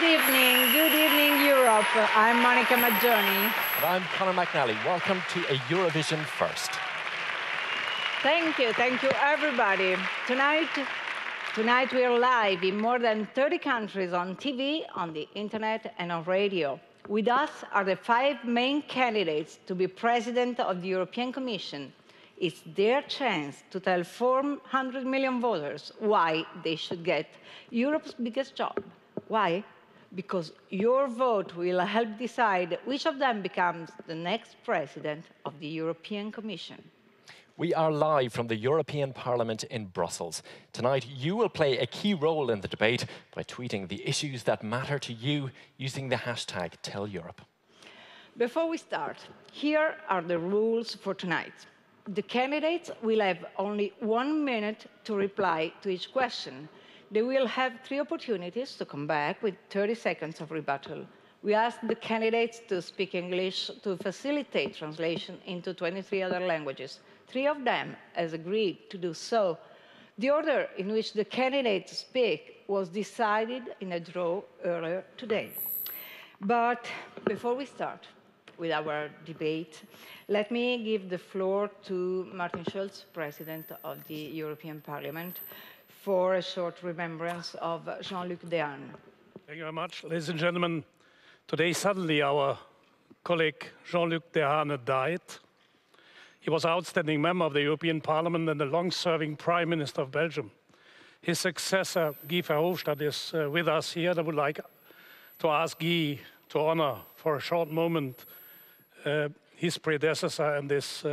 Good evening, Europe. I'm Monica MAGGIONI. And I'm Conor McNally. Welcome to a Eurovision First. Thank you, everybody. Tonight we are live in more than 30 countries on TV, on the internet, and on radio. With us are the 5 main candidates to be president of the European Commission. It's their chance to tell 400 million voters why they should get Europe's biggest job. Why? Because your vote will help decide which of them becomes the next president of the European Commission. We are live from the European Parliament in Brussels. Tonight, you will play a key role in the debate by tweeting the issues that matter to you using the hashtag #TellEurope. Before we start, here are the rules for tonight. The candidates will have only 1 minute to reply to each question. They will have 3 opportunities to come back with 30 seconds of rebuttal. We ask the candidates to speak English to facilitate translation into 23 other languages. 3 of them has agreed to do so. The order in which the candidates speak was decided in a draw earlier today. But before we start with our debate, let me give the floor to Martin Schulz, President of the European Parliament, for a short remembrance of Jean-Luc Dehaene. Thank you very much. Ladies and gentlemen, today suddenly our colleague Jean-Luc Dehaene died. He was an outstanding member of the European Parliament and a long-serving Prime Minister of Belgium. His successor, Guy Verhofstadt, is with us here. And I would like to ask Guy to honor for a short moment his predecessor and this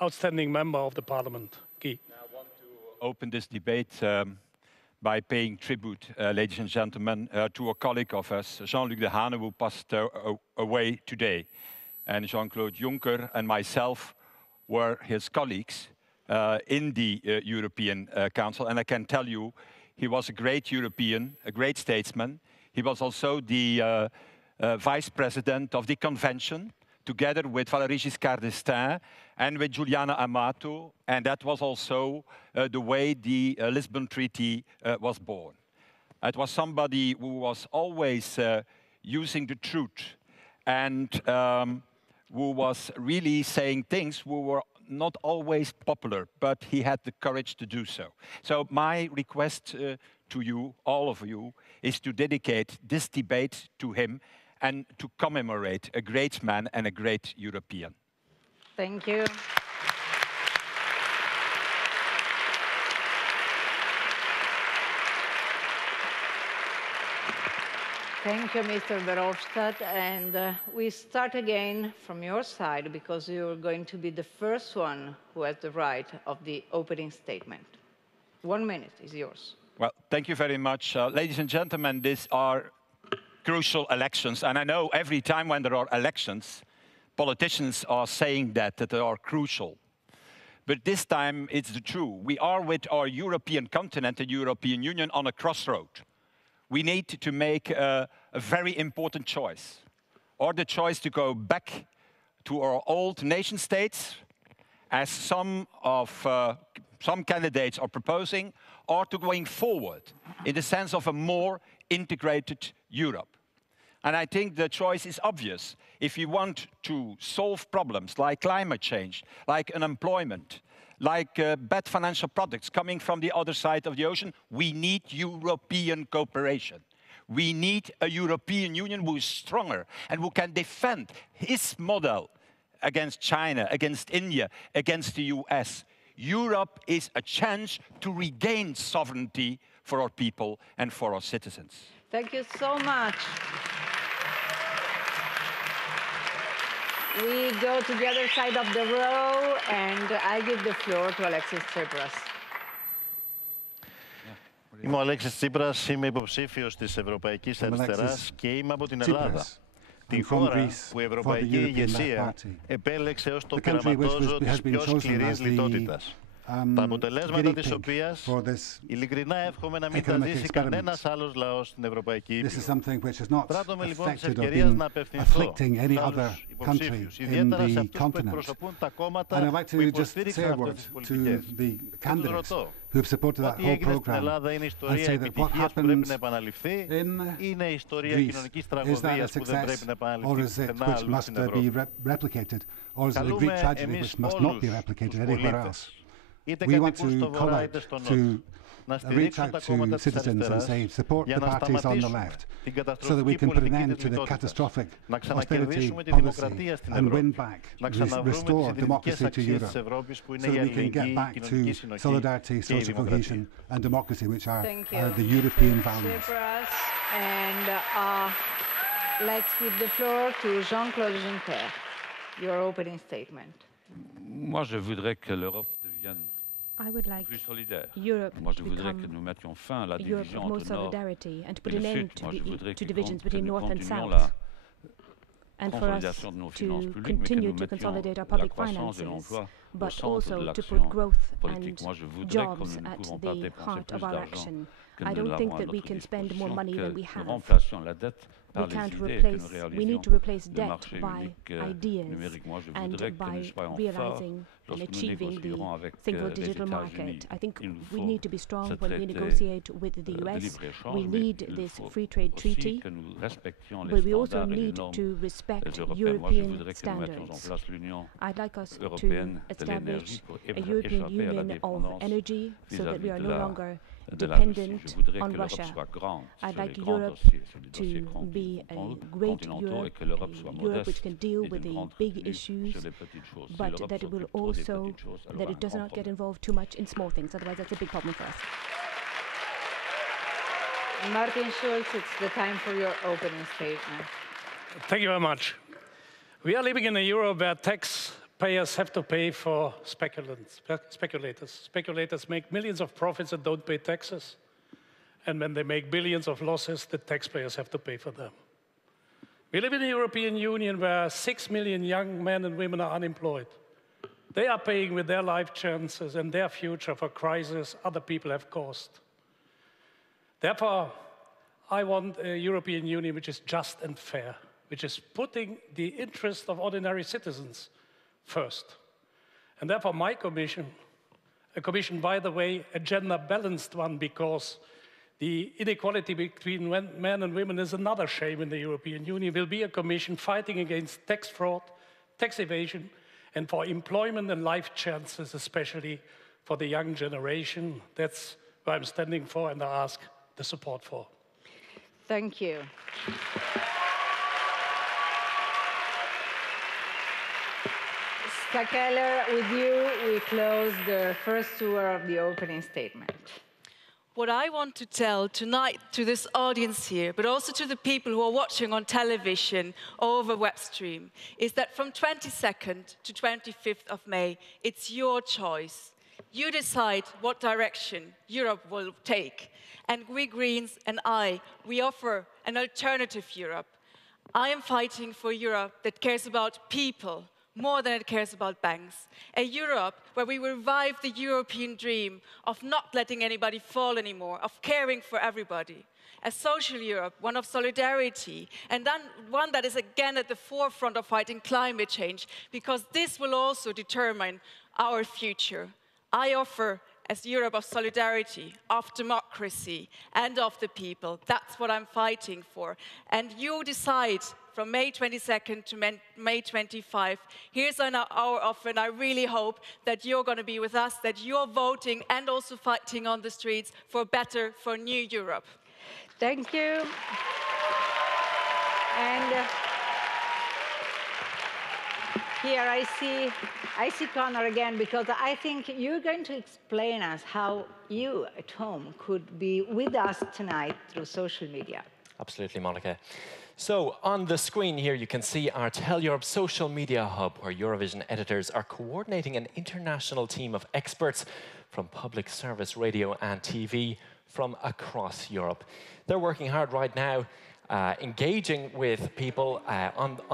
outstanding member of the Parliament. Guy. I want to open this debate by paying tribute, ladies and gentlemen, to a colleague of us, Jean-Luc Dehaene, who passed away today. And Jean-Claude Juncker and myself were his colleagues in the European Council. And I can tell you, he was a great European, a great statesman. He was also the vice president of the convention, together with Valéry Giscard d'Estaing and with Giuliano Amato. And that was also the way the Lisbon Treaty was born. It was somebody who was always using the truth and who was really saying things who were not always popular, but he had the courage to do so. So my request to you, all of you, is to dedicate this debate to him and to commemorate a great man and a great European. Thank you. Thank you, Mr. Verhofstadt. And we start again from your side, because you're going to be the first one who has the right of the opening statement. 1 minute is yours. Well, thank you very much. Ladies and gentlemen, these are crucial elections. And I know every time when there are elections, politicians are saying that they are crucial. But this time, it's the truth. We are with our European continent, the European Union, on a crossroad. We need to make a very important choice, or the choice to go back to our old nation states, as some candidates are proposing, or to going forward in the sense of a more integrated Europe. And I think the choice is obvious. If you want to solve problems like climate change, like unemployment, like bad financial products coming from the other side of the ocean, we need European cooperation. We need a European Union who is stronger and who can defend his model against China, against India, against the US. Europe is a chance to regain sovereignty for our people and for our citizens. Thank you so much. We go to the other side of the row, and I give the floor to Alexis TSIPRAS. Είμαι ο Αλέξης Τσίπρας, είμαι υποψήφιος της Ευρωπαϊκής Αριστεράς και είμαι από την Ελλάδα. Τη χώρα που η Ευρωπαϊκή ηγεσία επέλεξε ως το πειραματόζωο της πιο σκληρής λιτότητας. τα αποτελέσματα της οποίας ειλικρινά εύχομαι να μην τα ζήσει κανένας άλλος λαός στην Ευρωπαϊκή Ήπειρο. Πράττω με λοιπόν της ευκαιρίας να απευθυνθώ στους άλλους υποψήφιους, ιδιαίτερα σε αυτούς που εκπροσωπούν τα κόμματα που υποστήριξαν αυτές τις πολιτικές. Και τους ρωτώ, ό,τι έγινε στην Ελλάδα είναι ιστορία επιτυχίας που πρέπει να επαναληφθεί ή είναι ιστορία κοινωνικής τραγωδίας που δεν πρέπει να επαναληφθεί πουθενά αλλού στην Ευρώπη. Καλούμε εμείς όλους τους πολίτες, είτε κατοικούν στο βορρά είτε στο νότο, να στηρίξουν τα κόμματα της αριστεράς για να σταματήσουμε την καταστροφική πολιτική της λιτότητας, να ξανακερδίσουμε τη δημοκρατία στην Ευρώπη, να ξαναβρούμε τις ιδρυτικές αξίες της Ευρώπης που είναι η αλληλεγγύη, η κοινωνική συνοχή και η δημοκρατία. Let's give the floor to Jean-Claude Juncker. Your opening statement. Moi, je voudrais que l'Europe devienne plus solidaire. Moi, je voudrais que nous mettions fin à la division entre le Nord et le Sud. Moi, je voudrais que nous continuions la consolidation de nos finances publiques, mais que nous mettions la croissance et l'emploi au centre de l'action politique. Moi, je voudrais, comme nous ne pouvons pas dépenser plus d'argent que nous ne l'avons à notre disposition, que nous remplacions la dette par les idées et que nous réalisions le marché unique numérique. Moi, je voudrais que nous soyons forts lorsque nous négocierons avec les États-Unis. Il nous faut ce traité de libre-échange, mais il faut aussi que nous respections les standards et les normes européennes. Moi, je voudrais que nous mettions en place l'Union européenne de l'énergie pour échapper à la dépendance vis-à-vis de la Russie. Je voudrais que l'Europe soit grande sur les grands dossiers, sur les dossiers continentaux, et que l'Europe soit modeste et d'une grande retenue sur les petites choses. Si l'Europe s'occupe trop des petites choses, elle aura un grand problème. Martin Schulz, it's the time for your opening statement. Thank you very much. We are living in a Europe where taxpayers have to pay for speculators. Speculators make millions of profits and don't pay taxes. And when they make billions of losses, the taxpayers have to pay for them. We live in a European Union where 6 million young men and women are unemployed. They are paying with their life chances and their future for crises other people have caused. Therefore, I want a European Union which is just and fair, which is putting the interest of ordinary citizens first. And therefore my commission, a commission, by the way, a gender-balanced one, because the inequality between men and women is another shame in the European Union, will be a commission fighting against tax fraud, tax evasion, and for employment and life chances, especially for the young generation. That's what I'm standing for and I ask the support for. Thank you. Mr. Keller, with you, we close the first tour of the opening statement. What I want to tell tonight to this audience here, but also to the people who are watching on television or over web stream, is that from 22nd to 25th of May, it's your choice. You decide what direction Europe will take. And we Greens and we offer an alternative Europe. I am fighting for Europe that cares about people, more than it cares about banks. A Europe where we revive the European dream of not letting anybody fall anymore, of caring for everybody. A social Europe, one of solidarity, and then one that is again at the forefront of fighting climate change, because this will also determine our future. I offer as Europe of solidarity, of democracy, and of the people. That's what I'm fighting for. And you decide from May 22nd to May 25. Here's our offer, and I really hope that you're going to be with us, that you're voting and also fighting on the streets for better, for new Europe. Thank you. And here I see Connor again, because I think you're going to explain us how you at home could be with us tonight through social media. Absolutely, Monica. So on the screen here, you can see our Tell Europe social media hub, where Eurovision editors are coordinating an international team of experts from public service radio and TV from across Europe. They're working hard right now engaging with people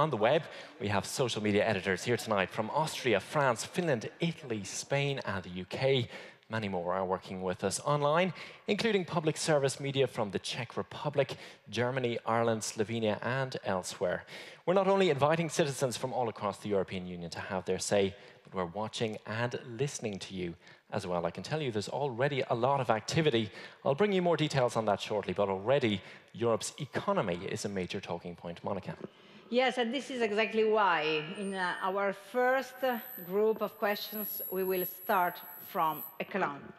on the web. We have social media editors here tonight from Austria, France, Finland, Italy, Spain, and the UK. Many more are working with us online, including public service media from the Czech Republic, Germany, Ireland, Slovenia, and elsewhere. We're not only inviting citizens from all across the European Union to have their say, but we're watching and listening to you as well. I can tell you there's already a lot of activity. I'll bring you more details on that shortly, but already Europe's economy is a major talking point. Monica. Yes, and this is exactly why in our first group of questions we will start from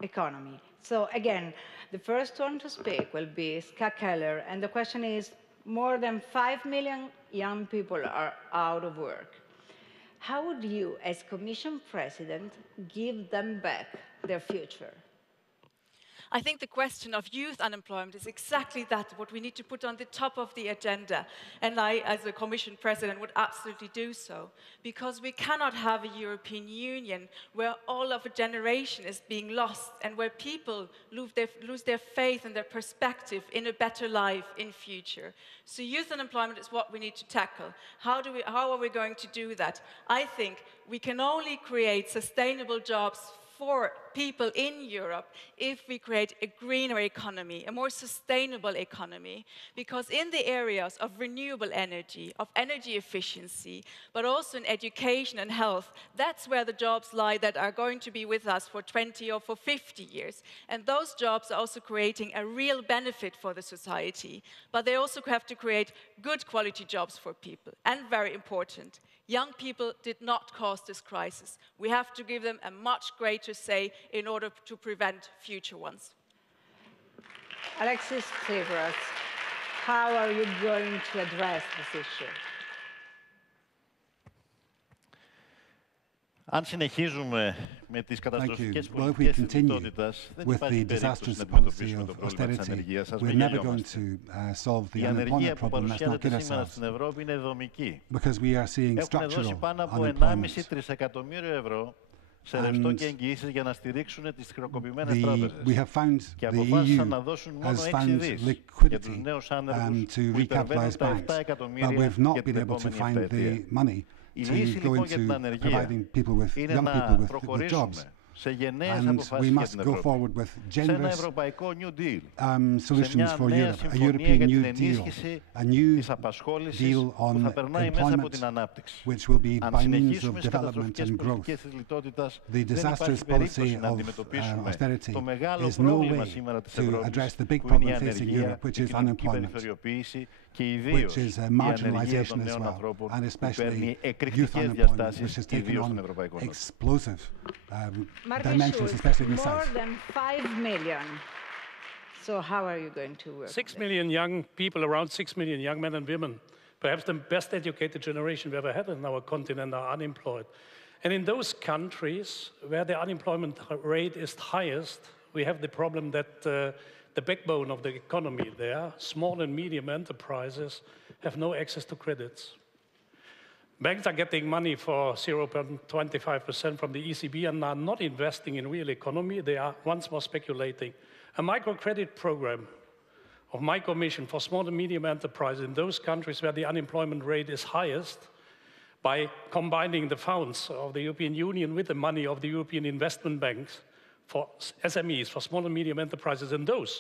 economy. So again, the first one to speak will be KELLER, and the question is, more than 5 million young people are out of work. How would you, as Commission President, give them back their future? I think the question of youth unemployment is exactly that, what we need to put on the top of the agenda. And I, as a Commission President, would absolutely do so. Because we cannot have a European Union where all of a generation is being lost and where people lose their faith and their perspective in a better life in future. So youth unemployment is what we need to tackle. How are we going to do that? I think we can only create sustainable jobs for people in Europe if we create a greener economy, a more sustainable economy, because in the areas of renewable energy, of energy efficiency, but also in education and health, that's where the jobs lie that are going to be with us for 20 or for 50 years. And those jobs are also creating a real benefit for the society, but they also have to create good quality jobs for people. And very important, young people did not cause this crisis. We have to give them a much greater say in order to prevent future ones. Alexis, TSIPRAS, how are you going to address this issue? Αν συνεχίζουμε με τις καταστροφικές πολιτικές λιτότητας, δεν υπάρχει περίπτωση να αντιμετωπίσουμε το πρόβλημα της ανεργίας. Ας μην γελιόμαστε. Η ανεργία που παρουσιάζεται σήμερα στην Ευρώπη είναι δομική. Έχουν δώσει πάνω από 1,5 τρισεκατομμύριο ευρώ σε ρευστό και εγγυήσεις για να στηρίξουν τις χρεοκοπημένες τράπεζες. Και αποφάσισαν να δώσουν μόνο 6 δις για τους νέους άνεργους που υπερβαίνουν τα 7 εκατομμύρια για την επόμενη επταετία. Η λύση λοιπόν για την ανεργία είναι να προχωρήσουμε σε γενναίες αποφάσεις για την Ευρώπη, σε ένα ευρωπαϊκό New Deal, σε μια νέα συμφωνία για την ενίσχυση της απασχόλησης που θα περνάει μέσα από την ανάπτυξη. Αν συνεχίσουμε στις καταστροφικές πολιτικές της λιτότητας, δεν υπάρχει περίπτωση να αντιμετωπίσουμε το μεγάλο πρόβλημα σήμερα της Ευρώπης, που είναι η ανεργία, η κοινωνική περιθωριοποίηση και ιδίως η ανεργία των νέων ανθρώπων, που παίρνει εκρηκτικές διαστάσεις, ιδίως στον ευρωπαϊκό νότο. More than 5 million. So how are you going to work? 6 million young people, around 6 million young men and women, perhaps the best educated generation we ever had in our continent, are unemployed. And in those countries where the unemployment rate is highest, we have the problem that the backbone of the economy there, small and medium enterprises, have no access to credits. Banks are getting money for 0.25% from the ECB and are not investing in real economy. They are once more speculating. A microcredit program of my commission for small and medium enterprises in those countries where the unemployment rate is highest, by combining the funds of the European Union with the money of the European investment banks for SMEs, for small and medium enterprises, and those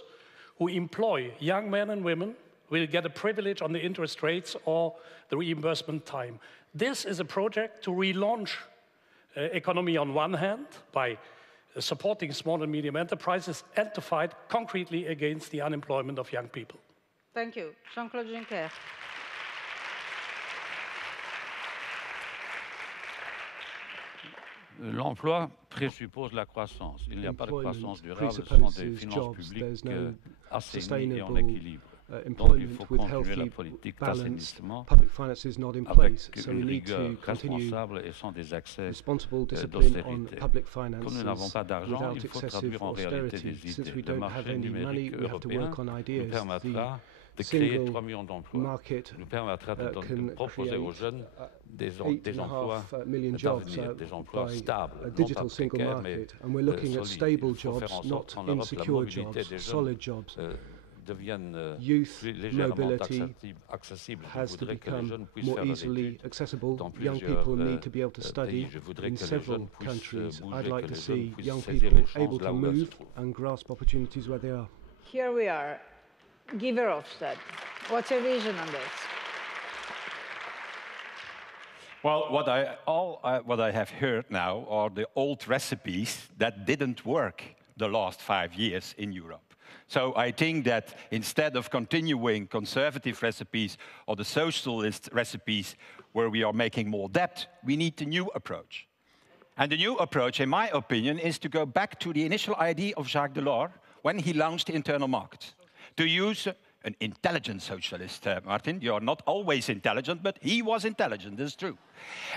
who employ young men and women will get a privilege on the interest rates or the reimbursement time. This is a project to relaunch economy on one hand by supporting small and medium enterprises and to fight concretely against the unemployment of young people. Thank you. Jean-Claude Juncker. L'emploi présuppose la croissance. Il n'y a pas de croissance durable sans des finances publiques assainies et en équilibre. Donc il faut continuer la politique d'assainissement avec une rigueur responsable et sans des excès d'austérité. Comme nous n'avons pas d'argent, il faut traduire en réalité des idées. Le marché numérique européen nous permettra de créer 3 millions d'emplois, nous permettra de proposer aux jeunes des emplois d'avenir, des emplois stables, non pas précaires, mais solides. Il faut faire en sorte qu'en Europe, la mobilité des jeunes youth mobility has to become more easily accessible. Young people need to be able to study in several countries. I'd like to see young people able to move and grasp opportunities where they are. Here we are. Guy Verhofstadt, what's your vision on this? Well, what I have heard now are the old recipes that didn't work the last 5 years in Europe. So I think that instead of continuing conservative recipes or the socialist recipes where we are making more debt, we need a new approach. And the new approach, in my opinion, is to go back to the initial idea of Jacques Delors when he launched the internal market. To use an intelligent socialist, Martin. You are not always intelligent, but he was intelligent, that's true.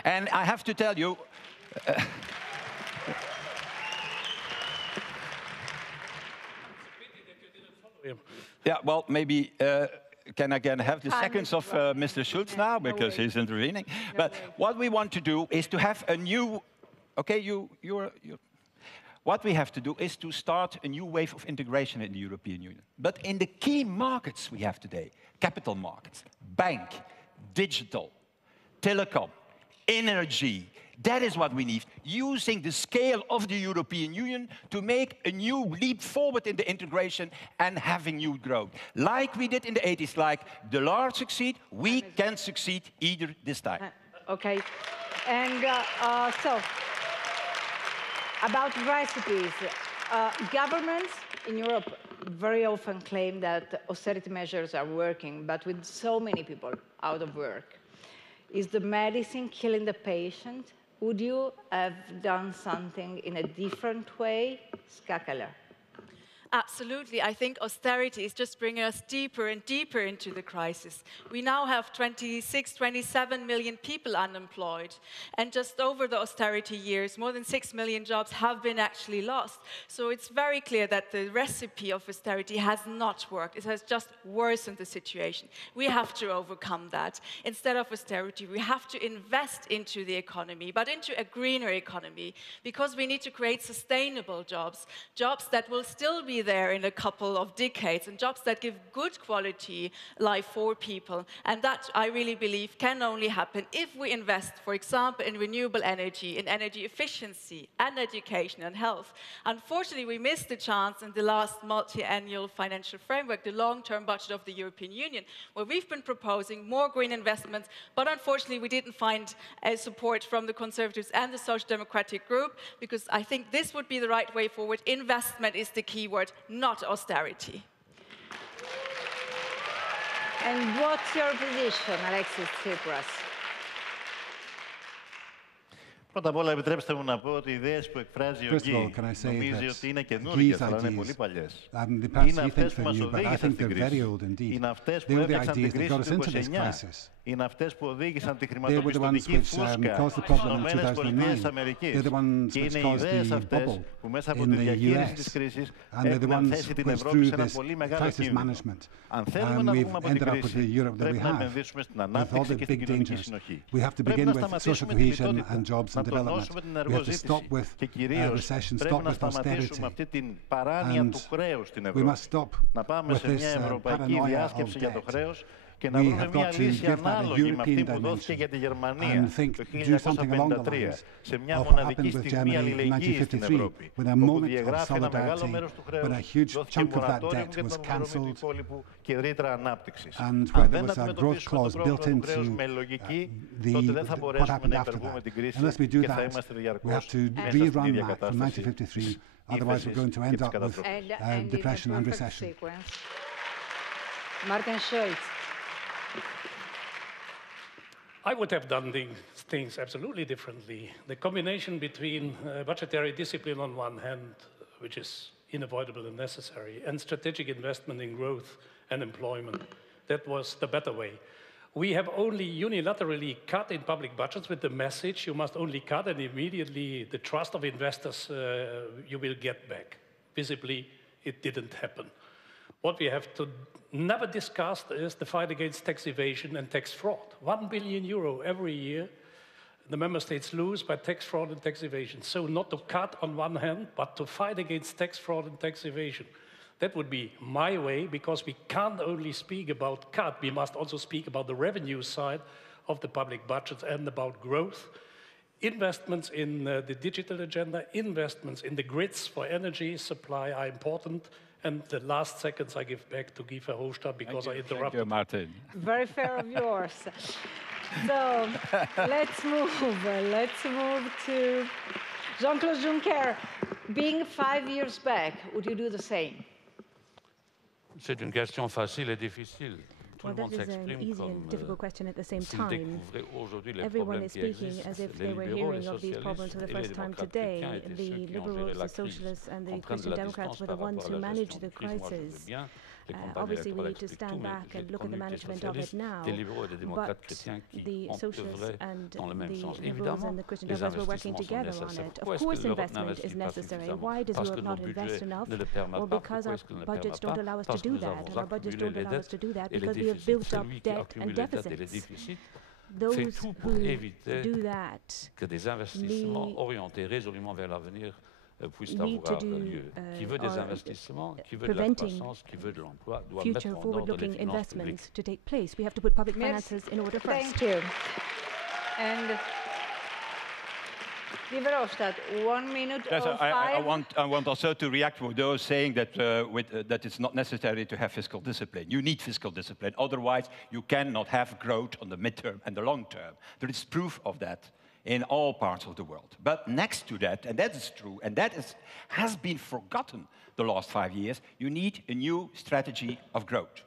And I have to tell you... yeah, well, maybe can I again have the seconds of Mr. Schulz now, because he's intervening. But what we want to do is to have a new... Okay, what we have to do is to start a new wave of integration in the European Union. But in the key markets we have today, capital markets, bank, digital, telecom, energy, that is what we need, using the scale of the European Union to make a new leap forward in the integration and having new growth. Like we did in the 80s, like Delors succeed, we can succeed either this time. Okay, and so, about recipes, governments in Europe very often claim that austerity measures are working, but with so many people out of work, is the medicine killing the patient? Would you have done something in a different way, KELLER? Absolutely. I think austerity is just bringing us deeper and deeper into the crisis. We now have 26, 27 million people unemployed. And just over the austerity years, more than 6 million jobs have been actually lost. So it's very clear that the recipe of austerity has not worked. It has just worsened the situation. We have to overcome that. Instead of austerity, we have to invest into the economy, but into a greener economy, because we need to create sustainable jobs, jobs that will still be there in a couple of decades, and jobs that give good quality life for people. And that, I really believe, can only happen if we invest, for example, in renewable energy, in energy efficiency, and education and health. Unfortunately, we missed the chance in the last multi-annual financial framework, the long-term budget of the European Union, where we've been proposing more green investments, but unfortunately we didn't find support from the Conservatives and the Social Democratic group, because I think this would be the right way forward. Investment is the key word, not austerity. And what's your position, Alexis TSIPRAS? Πρώτα απ' όλα, επιτρέψτε μου να πω ότι οι ιδέες που εκφράζει ο Γκί νομίζει ότι είναι καινούργιες, αλλά είναι πολύ παλιές. Είναι αυτές που μας οδήγησαν στην κρίση. Είναι αυτές που έφτιαξαν την κρίση του 1929. Είναι αυτές που οδήγησαν τη χρηματοπιστωτική φούσκα στις ΗΠΑ. Και είναι οι ιδέες αυτές που μέσα από τη διαχείριση της κρίσης έχουν θέσει την Ευρώπη σε ένα πολύ μεγάλο κίνδυνο. Αν θέλουμε να βγούμε από την κρίση, πρέπει να επενδύσουμε στην ανάπτυξη και στην κοινωνική συνοχή. Πρέπει να σταματήσουμε τη λιτότητα, να τονώσουμε την εργοζήτηση και κυρίως πρέπει να σταματήσουμε αυτή την παράνοια του χρέους στην Ευρώπη. Να πάμε σε μια ευρωπαϊκή διάσκεψη για το χρέος και να βρούμε μια λύση ανάλογη με αυτή που δόθηκε για τη Γερμανία το 1953, σε μια μοναδική στιγμή αλληλεγγύης στην Ευρώπη, όπου διαγράφει ένα μεγάλο μέρος του χρέους, δόθηκε μορατόριο για τον προμηθευτή υπόλοιπου και ρήτρα ανάπτυξης. Αν δεν αντιμετωπίσουμε το πρόβλημα του χρέους με λογική, τότε δεν θα μπορέσουμε να υπερβούμε την κρίση και θα είμαστε διαρκώς μέσα στην ίδια κατάσταση. Otherwise, we're going to end up with depression and recession. Martin Schulz. I would have done things absolutely differently. The combination between budgetary discipline on one hand, which is unavoidable and necessary, and strategic investment in growth and employment, that was the better way. We have only unilaterally cut in public budgets with the message you must only cut and immediately the trust of investors you will get back. Visibly, it didn't happen. What we have to never discussed is the fight against tax evasion and tax fraud. 1 billion euro every year the member states lose by tax fraud and tax evasion. So not to cut on one hand, but to fight against tax fraud and tax evasion. That would be my way, because we can't only speak about cut, we must also speak about the revenue side of the public budgets and about growth. Investments in the digital agenda, investments in the grids for energy supply are important. And the last seconds I give back to Guy Verhofstadt because I interrupted. Thank you, Martin. Very fair of yours. So let's move to Jean-Claude Juncker. Being 5 years back, would you do the same? C'est une question facile et difficile. Well, that is an easy and difficult question at the same time. Everyone is speaking as if they were hearing of these problems for the first time today. The Liberals, the Socialists and the Christian Democrats were the ones who managed the crisis. Obviously, we need to stand back and look at the management of it now, but the Socialists and the Liberals and the Christian Democrats were working together on it. Of course, investment is necessary. Why does Europe not invest enough? Well, because our budgets don't allow us to do that. And our budgets don't allow us to do that because we have built up debt and deficits. Those who do that need to do preventing future forward-looking investments to take place. We have to put public finances in order first. Thank you. And Guy Verhofstadt, 1 minute yes, or 5. I want also to react to those saying that, that it's not necessary to have fiscal discipline. You need fiscal discipline. Otherwise, you cannot have growth on the midterm and the long term. There is proof of that in all parts of the world. But next to that, and that is true, and that has been forgotten the last 5 years, you need a new strategy of growth.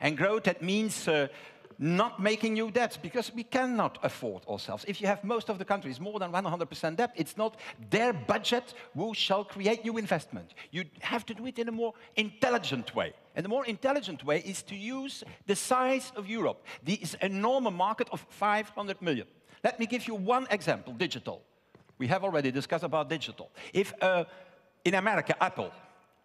And growth, that means not making new debts, because we cannot afford ourselves. If you have most of the countries more than 100% debt, it's not their budget who shall create new investment. You have to do it in a more intelligent way. And the more intelligent way is to use the size of Europe, this enormous market of 500 million. Let me give you one example, digital. We have already discussed about digital. If in America, Apple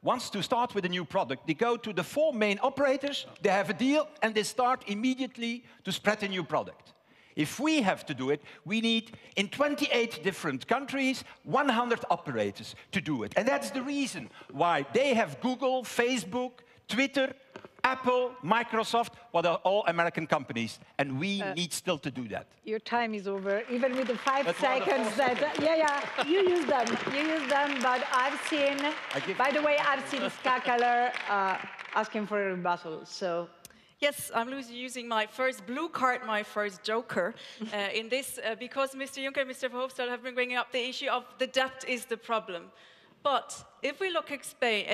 wants to start with a new product, they go to the 4 main operators, they have a deal, and they start immediately to spread a new product. If we have to do it, we need, in 28 different countries, 100 operators to do it. And that's the reason why they have Google, Facebook, Twitter, Apple, Microsoft, what are all American companies, and we need still to do that. Your time is over, even with the 5 seconds that, you use them, but I've seen, by the way, I've seen KELLER asking for a rebuttal, so. Yes, I'm using my first blue card, my first joker in this, because Mr. Juncker and Mr. Verhofstadt have been bringing up the issue of the debt is the problem. But if we look at Spain,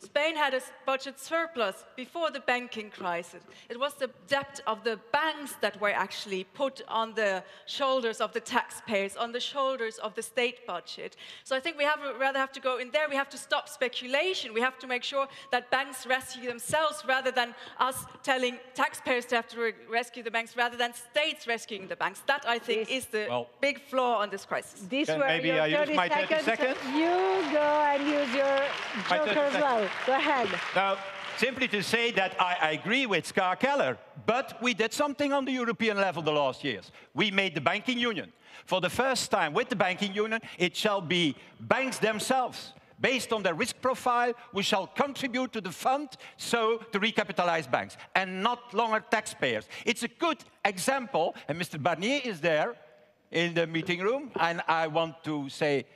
Spain had a budget surplus before the banking crisis. It was the debt of the banks that were actually put on the shoulders of the taxpayers, on the shoulders of the state budget. So I think we rather have to go in there. We have to stop speculation. We have to make sure that banks rescue themselves rather than us telling taxpayers to have to rescue the banks rather than states rescuing the banks. That, I think, is the big flaw on this crisis. These were maybe your 30 my 30 seconds. You go and use your joker as well. Go ahead. Now, simply to say that I agree with KELLER, but we did something on the European level the last years. We made the banking union. For the first time with the banking union, it shall be banks themselves, based on their risk profile, who shall contribute to the fund, so to recapitalize banks, and not longer taxpayers. It's a good example, and Mr. Barnier is there in the meeting room, and I want to say,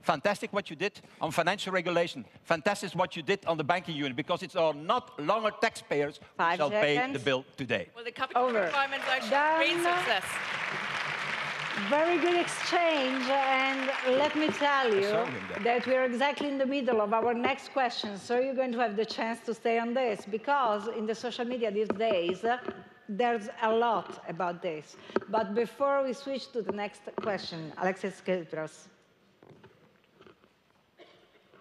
fantastic what you did on financial regulation. Fantastic what you did on the banking union, because it's not longer taxpayers who shall pay the bill today. Well, the capital requirements are actually great success. Very good exchange, and let me tell you that we're exactly in the middle of our next question, so you're going to have the chance to stay on this, because in the social media these days, there's a lot about this. But before we switch to the next question, Alexis, TSIPRAS.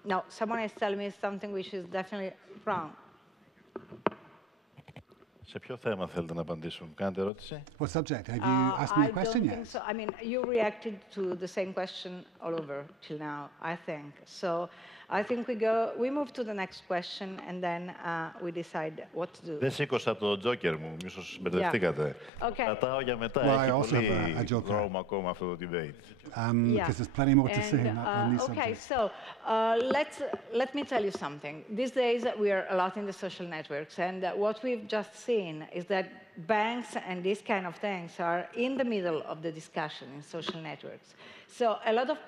No, someone is telling me something which is definitely wrong. Σε ποιο θέμα θέλετε να απαντήσουν? Κάνετε ερώτηση? What subject? Have you asked me a question yet? I don't think so. I mean, you reacted to the same question all over till now, I think. So I think we move to the next question and then we decide what to do. Δεν σήκωσα το τζόκερ μου, ίσως μπερδευτήκατε. Κρατάω για μετά, έχει πολύ δρόμο ακόμα αυτό το debate. Because there's plenty more to say on these okay, subjects. so let me tell you something. These days we are a lot in the social networks, and what we've just seen is that banks and these kind of things are in the middle of the discussion in social networks. So a lot of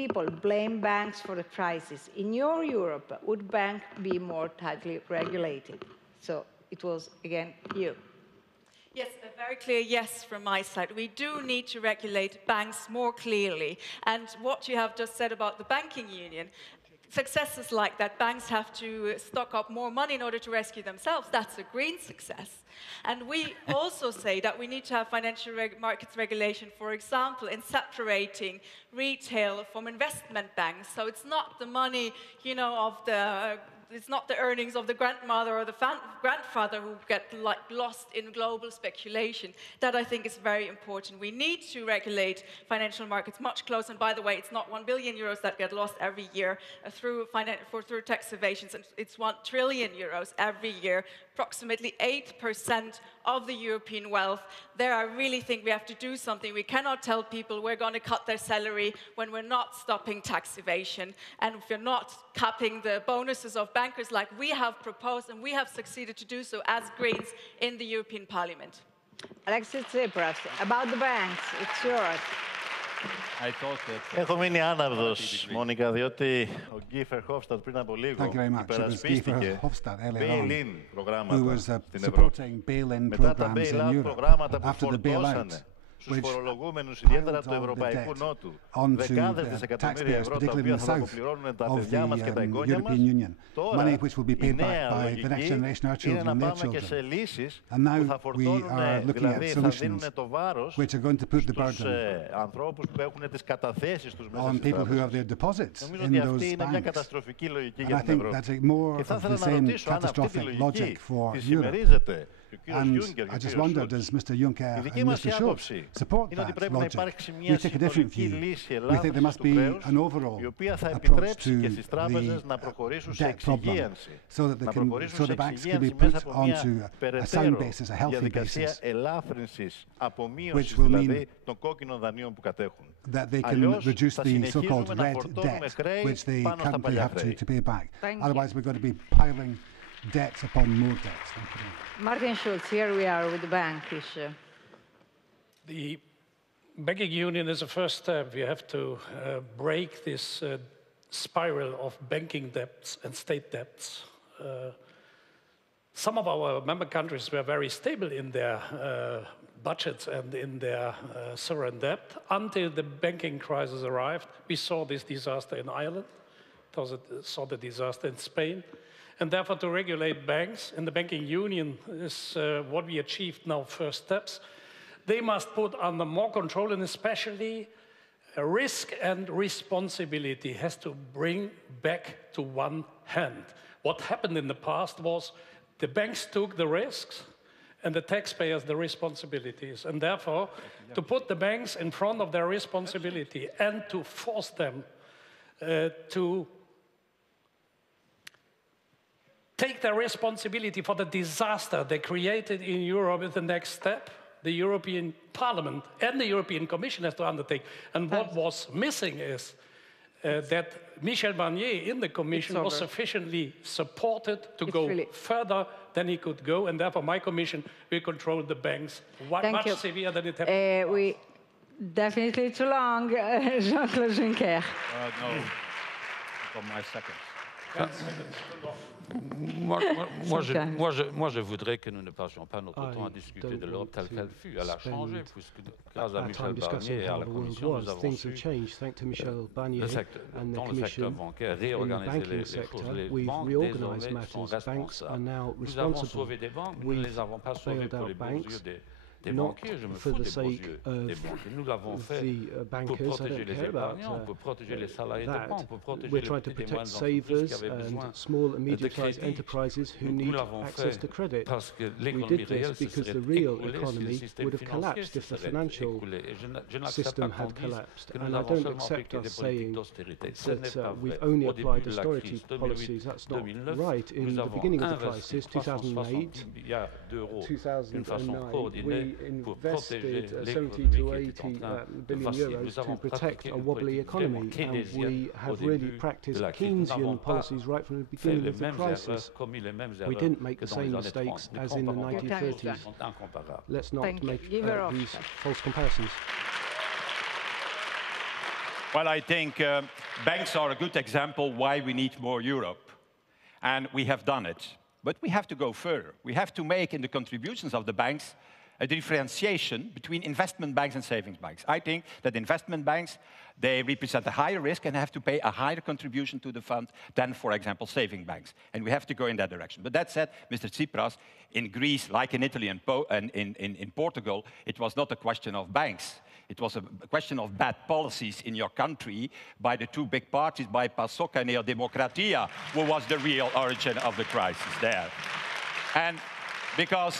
people blame banks for the crisis. In your Europe, would bank be more tightly regulated? So it was, again, you. Yes, a very clear yes from my side. We do need to regulate banks more clearly. And what you have just said about the banking union, successes like that, banks have to stock up more money in order to rescue themselves. That's a green success. And we also say that we need to have financial markets regulation, for example, in separating retail from investment banks. So it's not the money, you know, it's not the earnings of the grandmother or the grandfather who get lost in global speculation. That, I think, is very important. We need to regulate financial markets much closer. And by the way, it's not 1 billion euros that get lost every year through tax evasions. It's 1 trillion euros every year, approximately 8% of the European wealth. There, I really think we have to do something. We cannot tell people we're going to cut their salary when we're not stopping tax evasion and if we're not capping the bonuses of bankers like we have proposed, and we have succeeded to do so as Greens in the European Parliament. Alexis Tsipras, about the banks, it's yours. Έχω μείνει άναυδος, Μόνικα, διότι ο VERHOFSTADT πριν από λίγο υπερασπίστηκε bail-in προγράμματα στην Ευρώπη. Μετά τα bail-out προγράμματα που φορτώσανε στους φορολογούμενους, ιδιαίτερα του Ευρωπαϊκού Νότου, δεκάδες δισεκατομμύρια ευρώ, τα οποία θα αποπληρώνουν τα παιδιά μας και τα εγγόνια μας. Τώρα, η νέα λογική είναι να πάμε και σε λύσεις που θα φορτώνουν, δηλαδή θα δίνουν το βάρος στους ανθρώπους που έχουν τις καταθέσεις τους μέσα στις τράπεζες. Νομίζω ότι αυτή είναι μια καταστροφική λογική για την Ευρώπη. Και θα ήθελα να ρωτήσω αν αυτή τη λογική τη συμμερίζεται. I just wondered, does Mr. Juncker and Mr. Schulz support that logic? We take a different view. We think there must be an overall approach to the debt problem so that the banks can be put onto a sound basis, a healthy basis, which will mean that they can reduce the so-called red debt, which they currently have to pay back. Otherwise, we're going to be piling debts upon more debts. Thank you. Martin Schulz, here we are with the bank issue. The banking union is a first step. We have to break this spiral of banking debts and state debts. Some of our member countries were very stable in their budgets and in their sovereign debt until the banking crisis arrived. We saw this disaster in Ireland, saw the disaster in Spain. And therefore, to regulate banks in the banking union is what we achieved now, first steps. They must put under more control, and especially risk and responsibility has to bring back to one hand. What happened in the past was the banks took the risks and the taxpayers the responsibilities. And therefore, to put the banks in front of their responsibility and to force them to take their responsibility for the disaster they created in Europe is the next step. The European Parliament and the European Commission has to undertake. And what was missing is that Michel Barnier in the Commission was sufficiently supported to go further than he could go, and therefore my Commission will control the banks much severe than it happened. Definitely too long, Jean-Claude Juncker. No, for my second. Moi, je voudrais que nous ne passions pas notre temps à discuter de l'Europe telle qu'elle fut. Elle a changé, puisque grâce à Michel Barnier et à la Commission, nous avons su, dans le secteur bancaire, réorganiser les choses. Les banques, désormais, sont responsables. Nous avons sauvé des banques, mais nous ne les avons pas sauvées pour les beaux yeux not for the sake of the bankers. I don't care about that. We're trying to protect savers and small and medium-sized enterprises who need access to credit. We did this because the real economy would have collapsed if the financial system had collapsed. And I don't accept us saying that we've only applied austerity policies. That's not right. In the beginning of the crisis, 2008, 2009, we invested 70 to 80 billion euros to protect a wobbly economy, and we have really practiced Keynesian policies right from the beginning of the crisis. We didn't make the same mistakes as in the 1930s. Let's not make these false comparisons. Well, I think banks are a good example why we need more Europe. And we have done it. But we have to go further. We have to make in the contributions of the banks a differentiation between investment banks and savings banks. I think that investment banks, they represent a higher risk and have to pay a higher contribution to the fund than, for example, saving banks. And we have to go in that direction. But that said, Mr. Tsipras, in Greece, like in Italy and in Portugal, it was not a question of banks. It was a question of bad policies in your country by the two big parties, by PASOK and Neo Democratia, who was the real origin of the crisis there. And because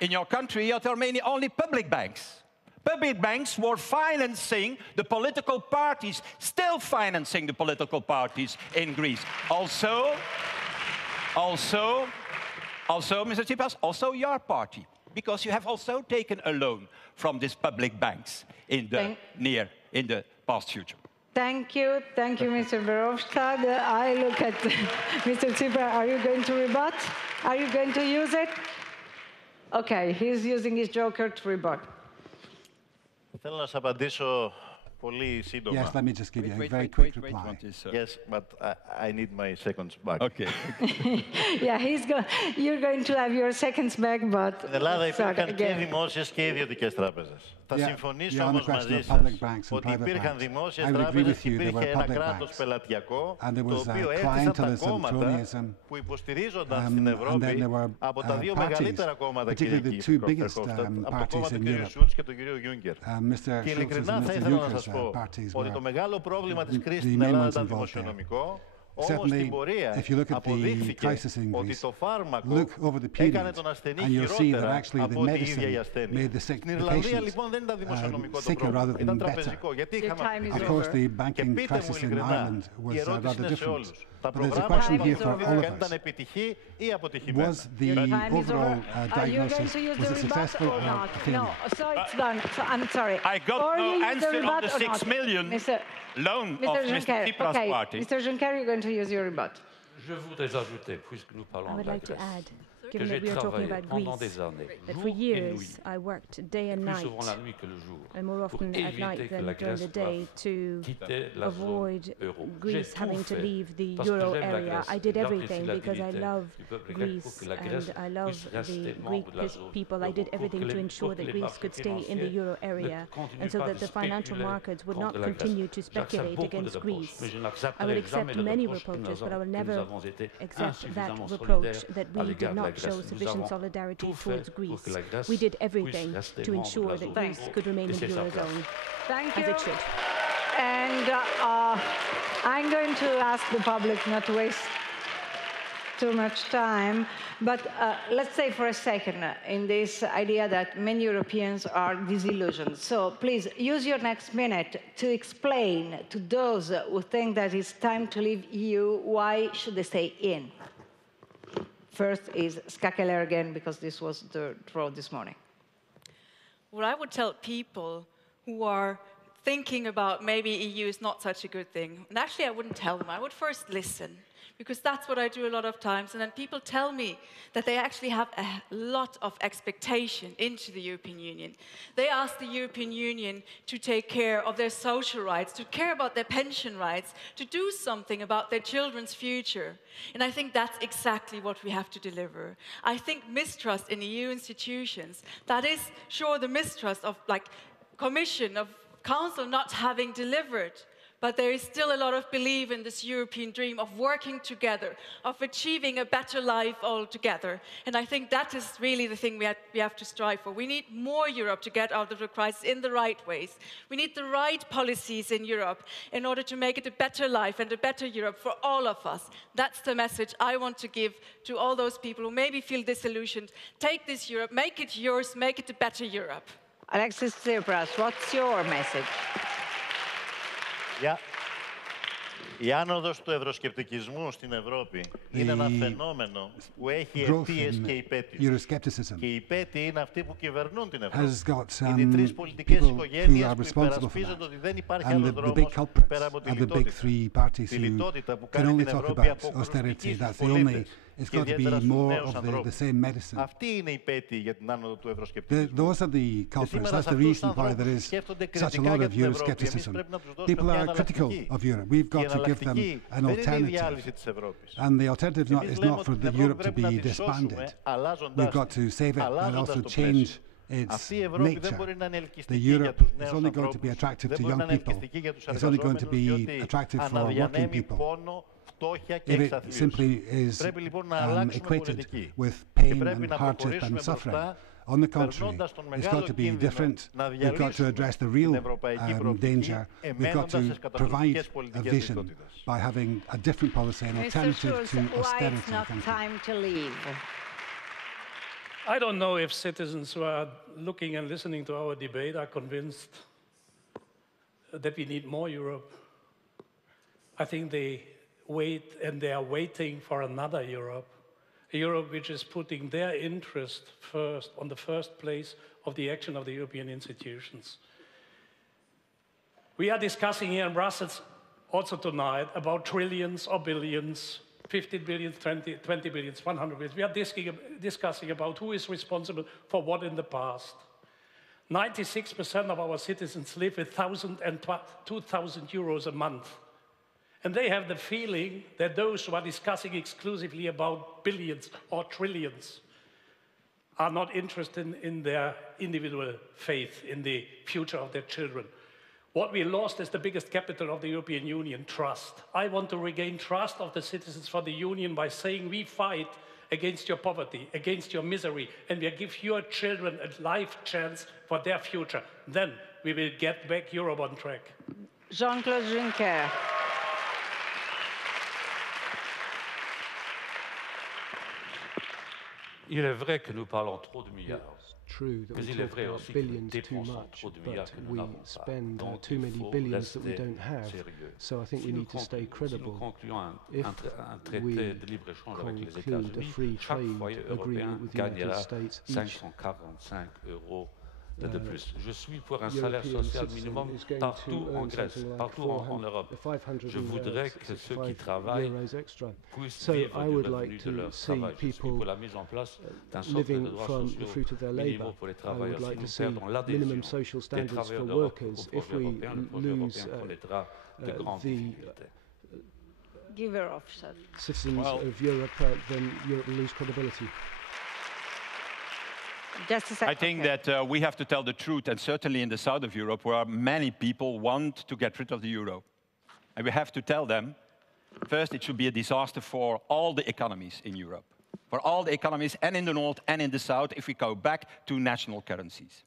in your country, there are mainly only public banks. Public banks were financing the political parties, still financing the political parties in Greece. Also, Mr. Tsipras, also your party, because you have also taken a loan from these public banks in the past future. Thank you, Mr. Verhofstadt. I look at Mr. Tsipras. Are you going to rebut? Are you going to use it? Okay, he's using his joker to rebut. Θέλω να σας απαντήσω πολύ σύντομα. Yes, let me just give you a very quick reply. Yes, but I need my seconds back. Okay. Yeah, you're going to have your seconds back, but... Στην Ελλάδα υπήρχαν και δημόσιες και ιδιωτικές τράπεζες. Θα συμφωνήσω όμως μαζί σας ότι υπήρχαν δημόσιες τράπεζες και υπήρχε ένα κράτος πελατειακό, το οποίο έθεσαν τα κόμματα που υποστηρίζονταν στην Ευρώπη από τα δύο μεγαλύτερα κόμματα, κύριε Verhofstadt, από το κόμμα του κύριου SCHULZ και του κύριου JUNCKER. Και ειλικρινά θα ήθελα να σας πω ότι το μεγάλο πρόβλημα της κρίσης στην Ελλάδα ήταν δημοσιονομικό. Όμως στην πορεία αποδείχθηκε ότι το φάρμακο έκανε τον ασθενή χειρότερα από την ίδια η ασθένεια. Στην Ιρλανδία λοιπόν δεν ήταν δημοσιονομικό το πρόβλημα, ήταν τραπεζικό. Γιατί είχαμε αυτή. Και πείτε μου ειλικρινά, η ερώτηση είναι σε όλους. Τα προγράμματα που ήταν επιτυχή ή αποτυχημένα. Was the overall diagnosis, was it successful or failure? No, so it's done. So I'm sorry. I got no answer on the 6 million loan of Mr. Tsipras' party. Mr. Juncker, you're going to use your rebut. Je voudrais ajouter, puisque nous parlons de la Grèce, given that we are talking about Greece, that for years I worked day and night, and more often at night than during the day, to avoid Greece having to leave the euro area. I did everything because I love Greece and I love the Greek people. I did everything to ensure that Greece could stay in the euro area and so that the financial markets would not continue to speculate against Greece. I will accept many reproaches, but I will never accept that reproach that we did not show sufficient solidarity towards Greece. We did everything to ensure that Greece could remain in the Eurozone, as it should. And I'm going to ask the public not to waste too much time, but let's say for a second in this idea that many Europeans are disillusioned. So please use your next minute to explain to those who think that it's time to leave EU, why should they stay in? First is KELLER again, because this was the draw this morning. What I would tell people who are thinking about maybe EU is not such a good thing, and actually I wouldn't tell them, I would first listen. Because that's what I do a lot of times, and then people tell me that they actually have a lot of expectation into the European Union. They ask the European Union to take care of their social rights, to care about their pension rights, to do something about their children's future. And I think that's exactly what we have to deliver. I think mistrust in EU institutions, that is sure the mistrust of like Commission, of Council not having delivered. but there is still a lot of belief in this European dream of working together, of achieving a better life all together. And I think that is really the thing we have to strive for. We need more Europe to get out of the crisis in the right ways. We need the right policies in Europe in order to make it a better life and a better Europe for all of us. That's the message I want to give to all those people who maybe feel disillusioned. Take this Europe, make it yours, make it a better Europe. Alexis TSIPRAS, what's your message? Η άνοδος του ευρωσκεπτικισμού στην Ευρώπη είναι ένα φαινόμενο που έχει αιτίες και υπαίτιους. Και οι υπέτειοι είναι αυτοί που κυβερνούν την Ευρώπη. Είναι οι τρεις πολιτικές οικογένειες που υπερασπίζονται ότι δεν υπάρχει άλλος δρόμος πέρα από τη λιτότητα. Τη λιτότητα που κάνει την Ευρώπη αποκρουστική στους πολίτες και ιδιαίτερα στους νέους ανθρώπους. Αυτή είναι η υπέτειοι για την άνοδο του ευρωσκεπτικισμού. Και σήμερα σε αυτούς τους ανθρώπους που σκέφτονται κριτικά για την Ευρώπη, εμείς πρέπει να τους δώσουμε μια εναλλακτική. Give them an alternative, and the alternative is not for Europe to be disbanded. We've got to save it and also change its nature. The Europe is only going to be attractive to young people. It's only going to be attractive for working people. If it simply is equated with pain and hardship and suffering. On the contrary, it's got to be different. We've got to address the real danger. We've got to provide a vision by having a different policy, an alternative to austerity. Why it's not time to leave? I don't know if citizens who are looking and listening to our debate are convinced that we need more Europe. I think they wait and they are waiting for another Europe. A Europe which is putting their interest first, on the first place of the action of the European institutions. We are discussing here in Brussels also tonight about trillions or billions, 50 billion, 20 billion, 100 billion. We are discussing about who is responsible for what in the past. 96% of our citizens live with 1,000 and 2,000 euros a month. And they have the feeling that those who are discussing exclusively about billions or trillions are not interested in their individual faith in the future of their children. What we lost is the biggest capital of the European Union, trust. I want to regain trust of the citizens for the Union by saying we fight against your poverty, against your misery, and we give your children a life chance for their future. Then we will get back Europe on track. Jean-Claude Juncker. Il est vrai que nous parlons trop de milliards. True that we talk about billions too much, but we spend too many billions that we don't have. So I think we need to stay credible. If we conclude a free trade agreement with the United States, each de plus. Je suis pour un salaire social minimum partout en Grèce, partout en Europe. Je voudrais que ceux qui travaillent puissent vivre du revenu de leur travail. Je suis pour la mise en place d'un socle de droits sociaux minimaux pour les travailleurs. Si nous perdons l'adhésion des travailleurs d'Europe au projet européen, le projet européen connaîtra de grandes difficultés. Citizens of Europe, then Europe will lose credibility. I think that we have to tell the truth, and certainly in the south of Europe, where many people want to get rid of the euro. And we have to tell them, first, it should be a disaster for all the economies in Europe, for all the economies, and in the north and in the south, if we go back to national currencies.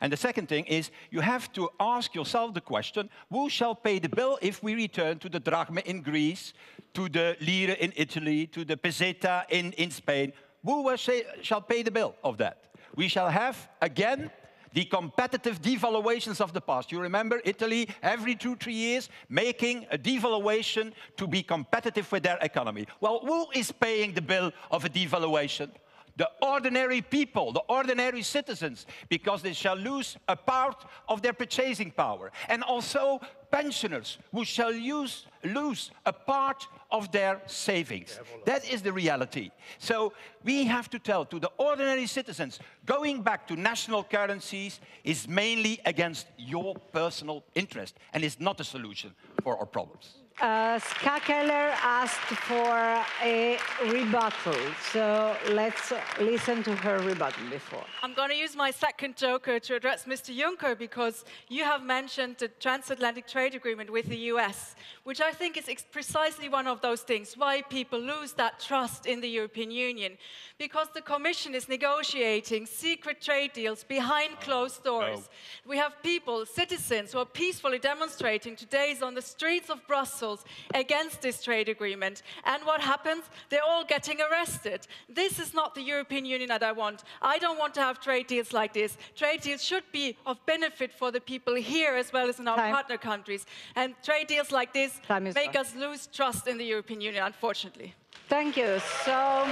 And the second thing is, you have to ask yourself the question, who shall pay the bill if we return to the drachma in Greece, to the lira in Italy, to the peseta in Spain? Who shall pay the bill of that? We shall have, again, the competitive devaluations of the past. You remember Italy, every 2-3 years, making a devaluation to be competitive with their economy. Well, who is paying the bill of a devaluation? The ordinary people, the ordinary citizens, because they shall lose a part of their purchasing power. And also pensioners, who shall lose a part of their savings. That is the reality. So we have to tell to the ordinary citizens, going back to national currencies is mainly against your personal interest and is not a solution for our problems. Ska Keller asked for a rebuttal, so let's listen to her rebuttal before. I'm going to use my second joker to address Mr. Juncker, because you have mentioned the transatlantic trade agreement with the US, which I think is precisely one of those things why people lose that trust in the European Union, because the Commission is negotiating secret trade deals behind closed doors. No. We have people, citizens, who are peacefully demonstrating today on the streets of Brussels against this trade agreement. And what happens? They're all getting arrested. This is not the European Union that I want. I don't want to have trade deals like this. Trade deals should be of benefit for the people here as well as in our partner countries. And trade deals like this make us lose trust in the European Union, unfortunately. Thank you. So,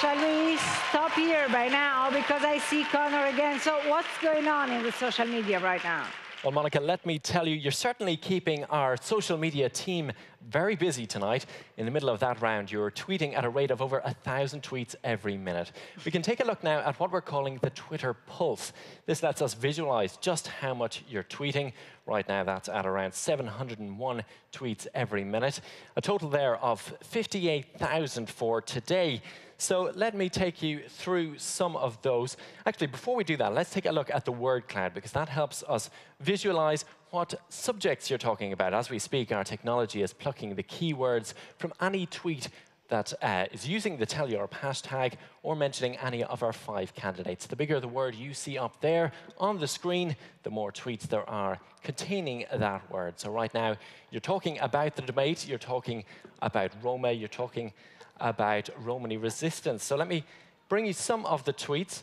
shall we stop here by now? Because I see Connor again. So what's going on in the social media right now? Well, Monica, let me tell you, you're certainly keeping our social media team very busy tonight. In the middle of that round, you're tweeting at a rate of over 1,000 tweets every minute. We can take a look now at what we're calling the Twitter Pulse. This lets us visualize just how much you're tweeting. Right now, that's at around 701 tweets every minute. A total there of 58,000 for today. So let me take you through some of those. Actually, before we do that, let's take a look at the word cloud, because that helps us visualize what subjects you're talking about. As we speak, our technology is plucking the keywords from any tweet that is using the Tell Europe hashtag or mentioning any of our 5 candidates. The bigger the word you see up there on the screen, the more tweets there are containing that word. So right now, you're talking about the debate, you're talking about Roma, you're talking about Romani resistance. So let me bring you some of the tweets.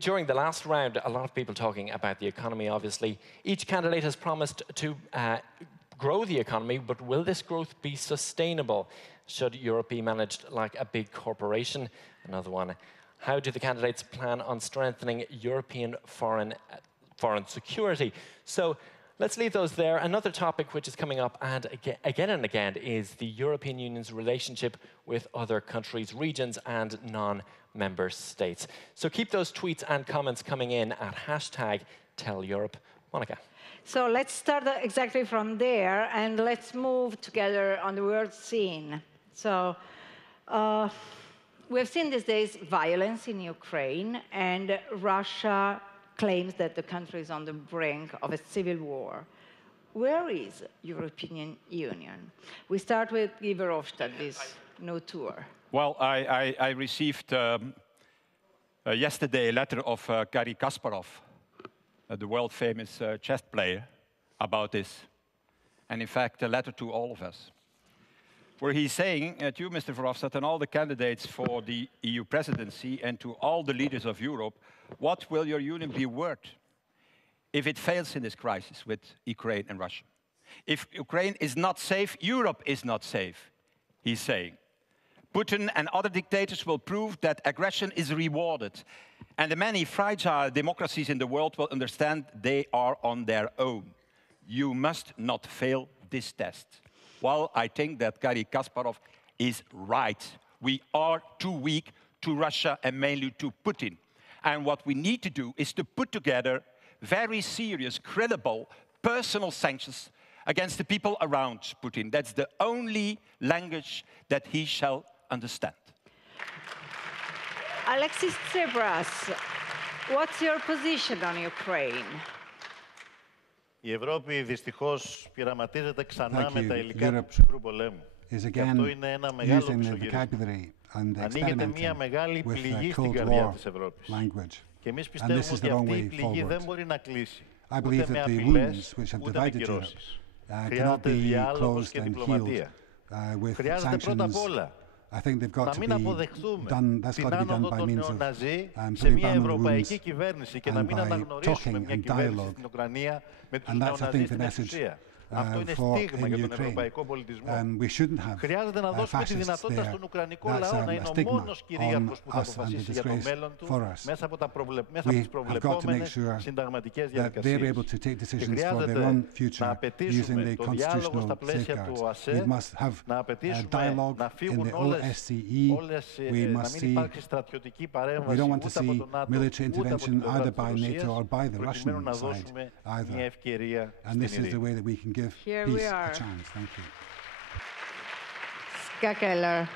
During the last round, a lot of people talking about the economy, obviously. Each candidate has promised to grow the economy, but will this growth be sustainable? Should Europe be managed like a big corporation? Another one. How do the candidates plan on strengthening European foreign security? So let's leave those there. Another topic which is coming up and again and again is the European Union's relationship with other countries, regions, and non-member states. So keep those tweets and comments coming in at hashtag #TellEurope. Monica. So let's start exactly from there, and let's move together on the world scene. So we've seen these days violence in Ukraine, and Russia claims that the country is on the brink of a civil war. Where is European Union? We start with VERHOFSTADT, this new tour. Well, I received yesterday a letter of Garry Kasparov, the world-famous chess player, about this. And in fact, a letter to all of us, where he's saying to you, Mr. Verhofstadt, and all the candidates for the EU presidency, and to all the leaders of Europe, what will your union be worth if it fails in this crisis with Ukraine and Russia? If Ukraine is not safe, Europe is not safe, he's saying. Putin and other dictators will prove that aggression is rewarded, and the many fragile democracies in the world will understand they are on their own. You must not fail this test. Well, I think that Garry Kasparov is right. We are too weak to Russia and mainly to Putin. And what we need to do is to put together very serious, credible, personal sanctions against the people around Putin. That's the only language that he shall understand. Alexis TSIPRAS, what's your position on Ukraine? Η Ευρώπη δυστυχώς πειραματίζεται ξανά με τα υλικά του ψυχρού πολέμου. Και αυτό είναι ένα μεγάλο ψωγύρισμα. Ανοίγεται μια μεγάλη πληγή στην καρδιά της Ευρώπης. Και εμείς πιστεύουμε ότι αυτή η πληγή δεν μπορεί να κλείσει. Ούτε με απειλές, ούτε με κυρώσεις. Χρειάζεται διάλογος και διπλωματία. Χρειάζεται πρώτα απ' όλα να μην αποδεχθούμε την άνοδο των νεοναζί σε μια ευρωπαϊκή κυβέρνηση και να μην αναγνωρίσουμε μια κυβέρνηση στην Ουκρανία με τους νεοναζί στην εξουσία. Αυτό είναι στίγμα για τον ευρωπαϊκό πολιτισμό. Χρειάζεται να δώσουμε τη δυνατότητα στον Ουκρανικό λαό να είναι ο μόνος κυρίαρχος που θα αποφασίσει για το μέλλον του μέσα από τις προβλεπόμενες συνταγματικές διαδικασίες. Και χρειάζεται να απαιτήσουμε το διάλογο στα πλαίσια του ΟΑΣΕ, να απαιτήσουμε να φύγουν όλες, να μην υπάρξει στρατιωτική παρέμβαση ούτε από το ΝΑΤΟ ούτε από την πλευρά της Ρωσίας, προκειμένου να δώσουμε μια ευκαιρία στην ειρήνη. give peace a chance. Thank you. KELLER.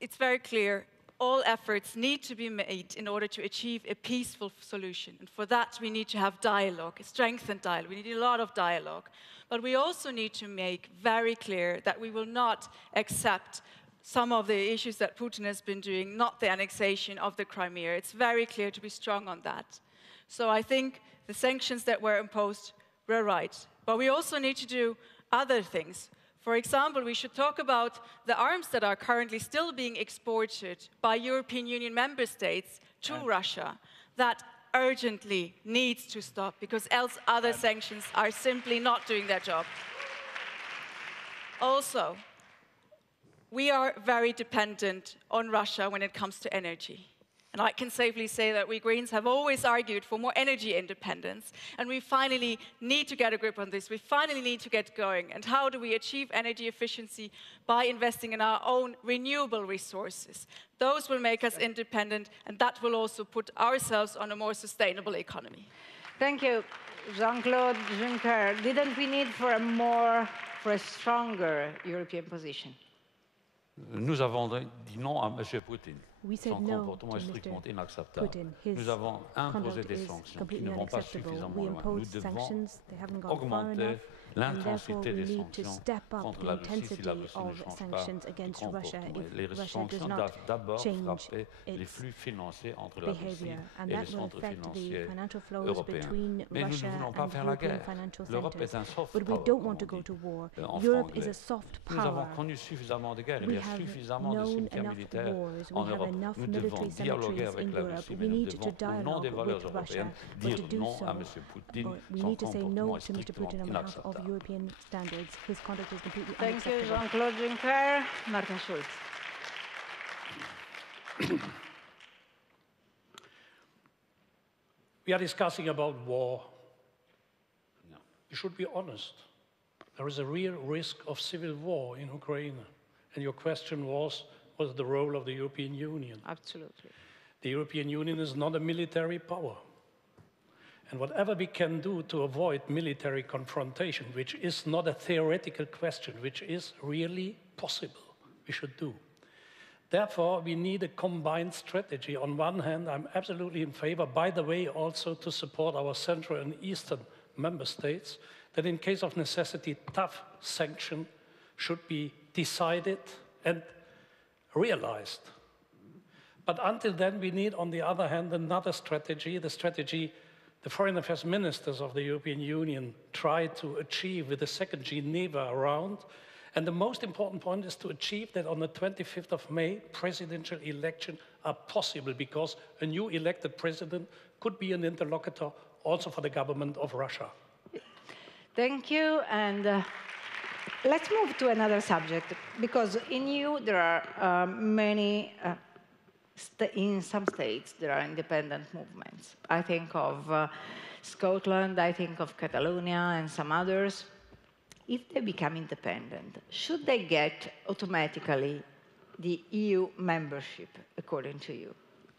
It's very clear. All efforts need to be made in order to achieve a peaceful solution. And for that, we need to have dialogue, strengthened dialogue. We need a lot of dialogue. But we also need to make very clear that we will not accept some of the issues that Putin has been doing, not the annexation of the Crimea. It's very clear to be strong on that. So I think the sanctions that were imposed were right. But we also need to do other things. For example, we should talk about the arms that are currently still being exported by European Union member states to Russia. That urgently needs to stop, because else other sanctions are simply not doing their job. Also, we are very dependent on Russia when it comes to energy. And I can safely say that we Greens have always argued for more energy independence, and we finally need to get a grip on this. We finally need to get going. And how do we achieve energy efficiency? By investing in our own renewable resources. Those will make us independent, and that will also put ourselves on a more sustainable economy. Thank you, Jean-Claude Juncker. Didn't we need for a stronger European position? Nous avons dit non à M. Poutine. Son no comportement est strictement inacceptable. Nous avons imposé des sanctions qui ne vont pas suffisamment loin. Nous devons augmenter l'intensité des sanctions contre la Russie si la Russie ne change pas de comportement. Les sanctions doivent d'abord frapper les flux financiers entre la Russie et les centres financiers européens. Mais nous ne voulons pas faire la guerre. L'Europe est un soft power, en franglais. Nous avons connu suffisamment de guerres. Il y a suffisamment de cimetières militaires en Europe. Nous devons dialoguer avec la Russie, mais nous devons, au nom des valeurs européennes, dire non à M. Poutine. Son comportement est strictement inacceptable. European standards. His conduct is completely unacceptable. Thank you, Jean-Claude Juncker. Martin Schulz. We are discussing about war. No. We should be honest. There is a real risk of civil war in Ukraine. And your question was the role of the European Union. Absolutely. The European Union is not a military power. And whatever we can do to avoid military confrontation, which is not a theoretical question, which is really possible, we should do. Therefore, we need a combined strategy. On one hand, I'm absolutely in favor, by the way, also to support our Central and Eastern member states, that in case of necessity, tough sanction should be decided and realized. But until then, we need, on the other hand, another strategy, the strategy the foreign affairs ministers of the European Union tried to achieve with the second Geneva round. And the most important point is to achieve that on the 25th of May, presidential elections are possible, because a new elected president could be an interlocutor also for the government of Russia. Thank you. And let's move to another subject, because in EU there are many in some states, there are independent movements. I think of Scotland, I think of Catalonia, and some others. If they become independent, should they get automatically the EU membership, according to you?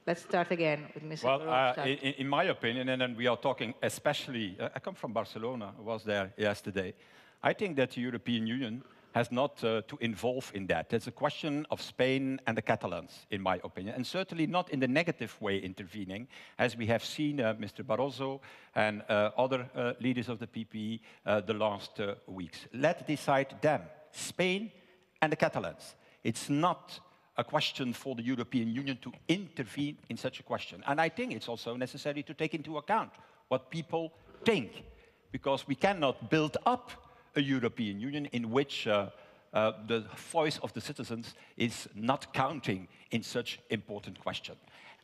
Let's start again with Mr. Verhofstadt. In my opinion, and then we are talking especially, I come from Barcelona, I was there yesterday. I think that the European Union has not to involve in that. It's a question of Spain and the Catalans, in my opinion, and certainly not in the negative way intervening, as we have seen Mr. Barroso and other leaders of the PPE the last weeks. Let's decide them, Spain and the Catalans. It's not a question for the European Union to intervene in such a question. And I think it's also necessary to take into account what people think, because we cannot build up a European Union in which the voice of the citizens is not counting in such important question.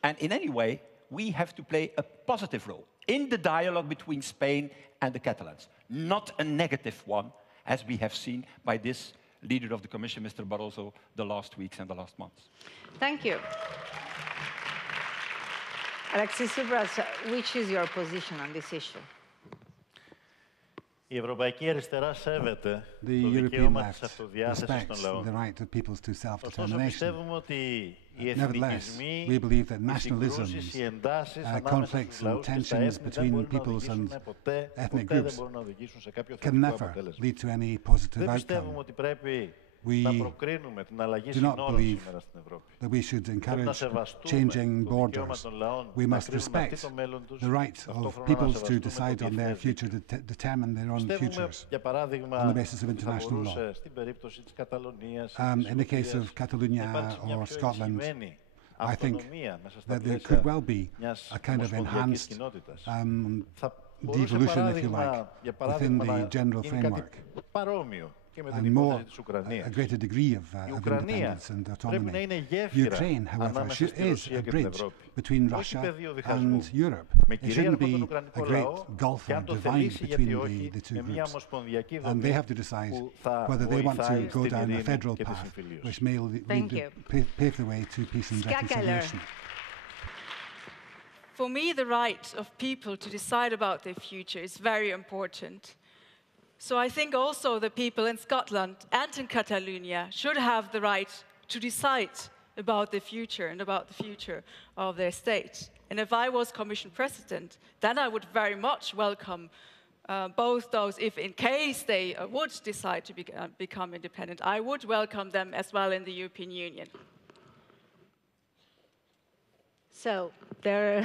And in any way, we have to play a positive role in the dialogue between Spain and the Catalans, not a negative one, as we have seen by this leader of the Commission, Mr. Barroso, the last weeks and the last months. Thank you. Alexis, which is your position on this issue? Η ευρωπαϊκή αριστερά σέβεται το δικαίωμα της αυτοδιάθεσης των λαών. Ωστόσο, πιστεύουμε ότι οι εθνικισμοί, οι συγκρούσεις, οι εντάσεις ανάμεσα στους λαούς και στα έθνη δεν μπορούν να οδηγήσουν ποτέ δεν μπορούν να οδηγήσουν σε κάποιο θετικό αποτέλεσμα. Δεν πιστεύουμε ότι πρέπει να προκρίνουμε την αλλαγή συνόρων σήμερα στην Ευρώπη. Πρέπει να σεβαστούμε το δικαίωμα των λαών να κρίνουν αυτοί το μέλλον τους, ταυτόχρονα να σεβαστούμε το διεθνές δίκαιο. Πιστεύουμε, για παράδειγμα, ότι θα μπορούσε στην περίπτωση της Καταλωνίας ή της Ισπανίας να υπάρξει μια πιο ενισχυμένη αυτονομία μέσα στα πλαίσια μιας ομοσπονδιακής κοινότητας. Θα μπορούσε, για παράδειγμα, να γίνει κάτι παρόμοιο και με την υπόθεση της Ουκρανίας. Η Ουκρανία πρέπει να είναι γέφυρα ανάμεσα στη Ρωσία και την Ευρώπη. Όχι πεδίο διχασμού. Με κυρίαρχο τον Ουκρανικό λαό και αν το θελήσει, γιατί όχι, με μια ομοσπονδιακή δομή που θα βοηθάει στην ειρήνη και τη συμφιλίωση. For me, the right of people to decide about their future is very important. So I think also the people in Scotland and in Catalonia should have the right to decide about their future and about the future of their state. And if I was Commission President, then I would very much welcome both those, if in case they would decide to become independent, I would welcome them as well in the European Union. So there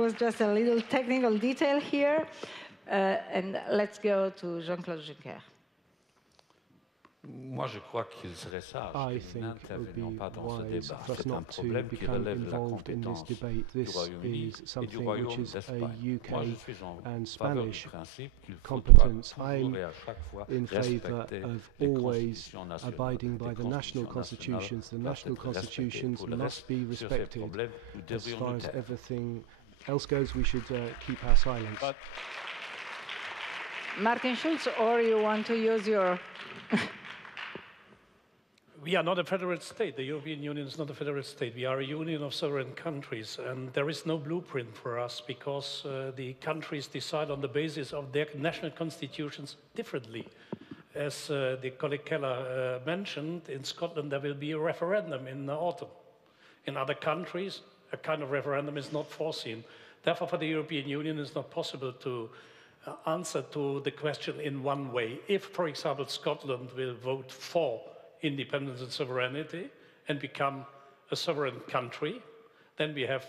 was just a little technical detail here. And let's go to Jean-Claude Juncker. Moi, je crois qu'il serait sage que nous n'intervenions pas dans ce débat. C'est un problème qui relève de la compétence du Royaume-Uni et du Royaume d'Espagne. Moi, je suis en faveur du principe qu'il faudra toujours et à chaque fois respecter les constitutions nationales. Les national constitutions must be respected. Pour le reste, nous devrions nous taire. Everything else goes, we should keep our silence. Martin Schulz, or you want to use your... We are not a federal state. The European Union is not a federal state. We are a union of sovereign countries, and there is no blueprint for us because the countries decide on the basis of their national constitutions differently. As the colleague Keller mentioned, in Scotland there will be a referendum in the autumn. In other countries, a kind of referendum is not foreseen. Therefore, for the European Union, it's not possible to answer to the question in one way. If, for example, Scotland will vote for independence and sovereignty and become a sovereign country, then we have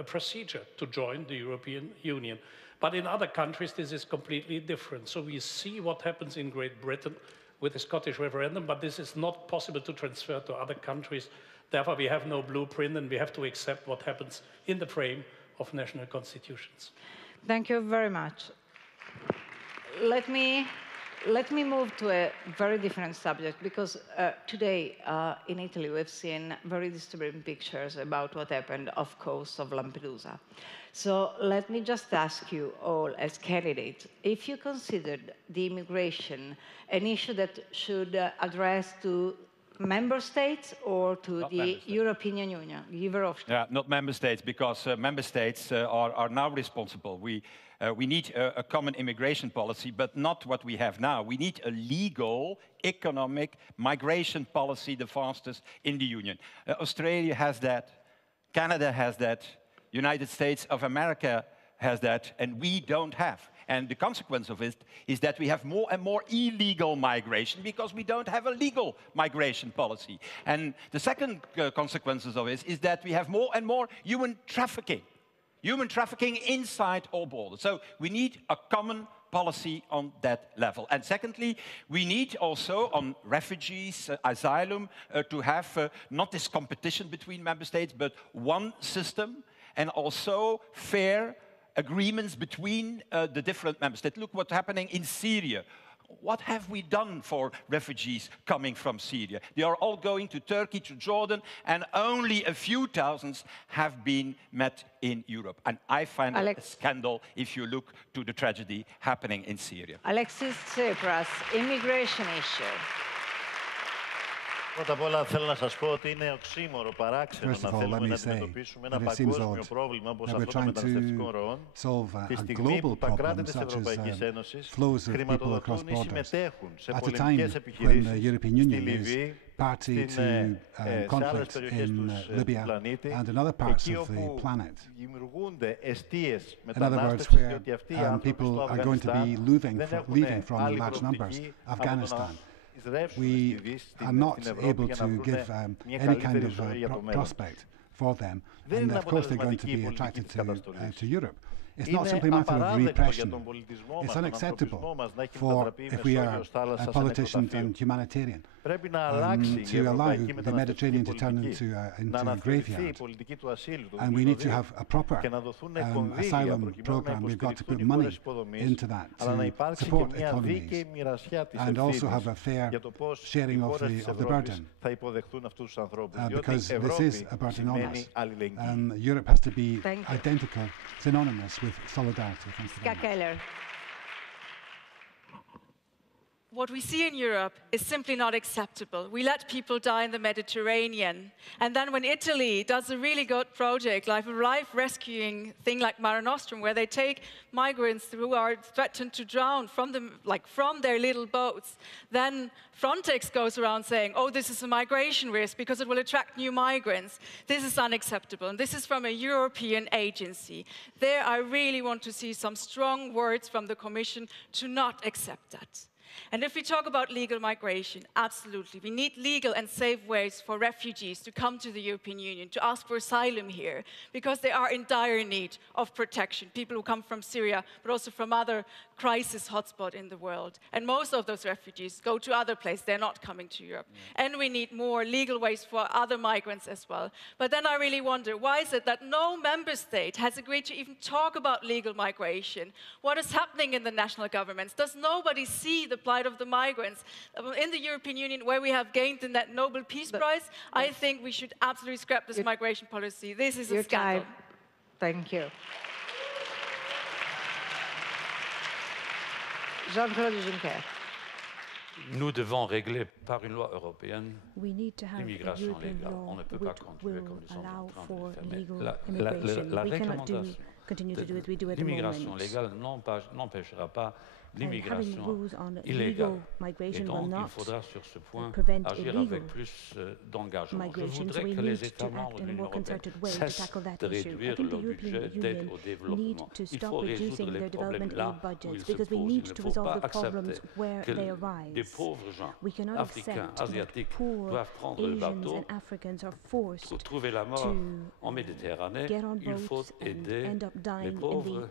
a procedure to join the European Union. But in other countries, this is completely different. So we see what happens in Great Britain with the Scottish referendum, but this is not possible to transfer to other countries. Therefore, we have no blueprint, and we have to accept what happens in the frame of national constitutions. Thank you very much. Let me move to a very different subject, because today in Italy we've seen very disturbing pictures about what happened off coast of Lampedusa. So let me just ask you all as candidates, if you considered the immigration an issue that should address to member states or to the European Union? Yeah, not member states, because member states are now responsible. We need a common immigration policy, but not what we have now. We need a legal, economic migration policy, the fastest in the Union. Australia has that, Canada has that, United States of America has that, and we don't have. And the consequence of it is that we have more and more illegal migration because we don't have a legal migration policy. And the second consequences of it is that we have more and more human trafficking. Human trafficking inside all borders. So we need a common policy on that level. And secondly, we need also on refugees, asylum, to have not this competition between member states, but one system, and also fair agreements between the different member states. Look what's happening in Syria. What have we done for refugees coming from Syria? They are all going to Turkey, to Jordan, and only a few thousands have been met in Europe. And I find it a scandal if you look to the tragedy happening in Syria. Alexis TSIPRAS, immigration issue. Πρώτα απ' όλα θέλω να σας πω ότι είναι οξύμορο, παράξενο να θέλουμε να αντιμετωπίσουμε ένα παγκόσμιο πρόβλημα όπως αυτό των μεταναστευτικών ροών τη στιγμή που τα κράτη της Ευρωπαϊκής Ένωσης χρηματοδοτούν ή συμμετέχουν σε πολεμικές επιχειρήσεις στη Λιβύη, σε άλλες περιοχές του πλανήτη, εκεί όπου δημιουργούνται εστίες μετανάστευσης, διότι αυτοί οι άνθρωποι στο Αφγανιστάν δεν έχουν άλλη προοπτική από το να we are not able to give any kind of prospect for them, and of course they're going to be attracted to Europe. It's not simply a matter of repression. It's unacceptable for, if we are politicians and humanitarian, to allow the Mediterranean to turn into a graveyard. And we need to have a proper asylum program. We've got to put money into that to support economies and also have a fair sharing of the burden. Because this is a burden on us. Europe has to be identical, synonymous with solidarity. Thank you very much. KELLER. What we see in Europe is simply not acceptable. We let people die in the Mediterranean. And then when Italy does a really good project, like a life-rescuing thing like Mare Nostrum, where they take migrants who are threatened to drown from their little boats, then Frontex goes around saying, oh, this is a migration risk because it will attract new migrants. This is unacceptable. And this is from a European agency. There I really want to see some strong words from the Commission to not accept that. And if we talk about legal migration, absolutely. We need legal and safe ways for refugees to come to the European Union, to ask for asylum here, because they are in dire need of protection. People who come from Syria, but also from other crisis hotspots in the world. And most of those refugees go to other places. They're not coming to Europe. And we need more legal ways for other migrants as well. But then I really wonder, why is it that no member state has agreed to even talk about legal migration? What is happening in the national governments? Does nobody see the plight of the migrants in the European Union, where we have gained the Nobel Peace Prize? I think we should absolutely scrap this migration policy. This is a scandal. Thank you. Jean-Claude Juncker. Nous devons régler par une loi européenne l'immigration légale. On ne peut pas continuer comme nous sommes en train de le faire. La réglementation de l'immigration légale n'empêchera pas l'immigration illégale. Et donc, il faudra sur ce point agir avec plus d'engagement. Je voudrais que les États membres de l'Union européenne cessent de réduire leur budget d'aide au développement. Il faut résoudre les problèmes là où ils se posent. Il ne faut pas accepter que des pauvres gens africains, asiatiques, doivent prendre le bateau pour trouver la mort en Méditerranée. Il faut aider les pauvres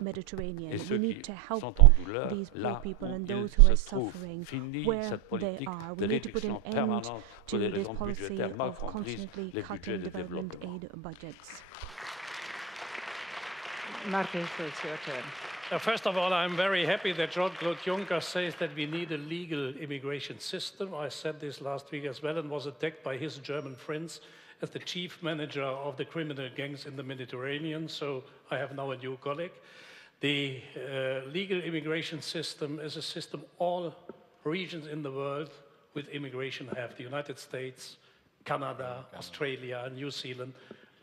et ceux qui sont en douleur là people and où those ils who are se trouvent. suffering Fini where cette they politique are. de We need to put an réduction end permanente to pour des this raisons policy budgétaires mal of comprises constantly les cutting budgets de development développement. aid budgets. Martin, it's your turn. First of all, I'm very happy that Jean-Claude Juncker says that we need a legal immigration system. I said this last week as well and was attacked by his German friends as the chief manager of the criminal gangs in the Mediterranean, so I have now a new colleague. The legal immigration system is a system all regions in the world with immigration have. The United States, Canada, Australia, New Zealand.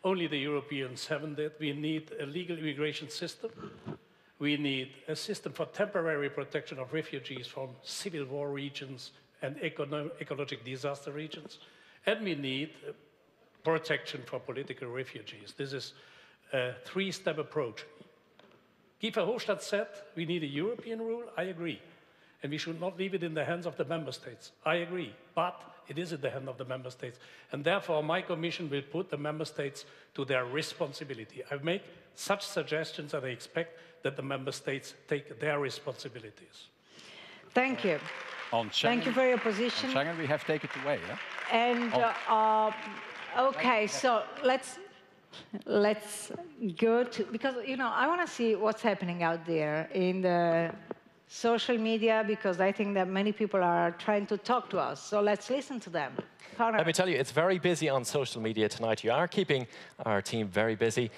Only the Europeans haven't it. We need a legal immigration system. We need a system for temporary protection of refugees from civil war regions and ecological disaster regions. And we need protection for political refugees. This is a three-step approach. Guy Verhofstadt said we need a European rule. I agree. And we should not leave it in the hands of the member states. I agree. But it is in the hands of the member states. And therefore, my commission will put the member states to their responsibility. I make such suggestions and I expect that the member states take their responsibilities. Thank you. On Schengen, thank you for your position. On Schengen, we have taken it away, yeah? And, okay, so let's go to, because, you know, I want to see what's happening out there in the social media, because I think that many people are trying to talk to us. So let's listen to them. Connor. Let me tell you, it's very busy on social media tonight. You are keeping our team very busy.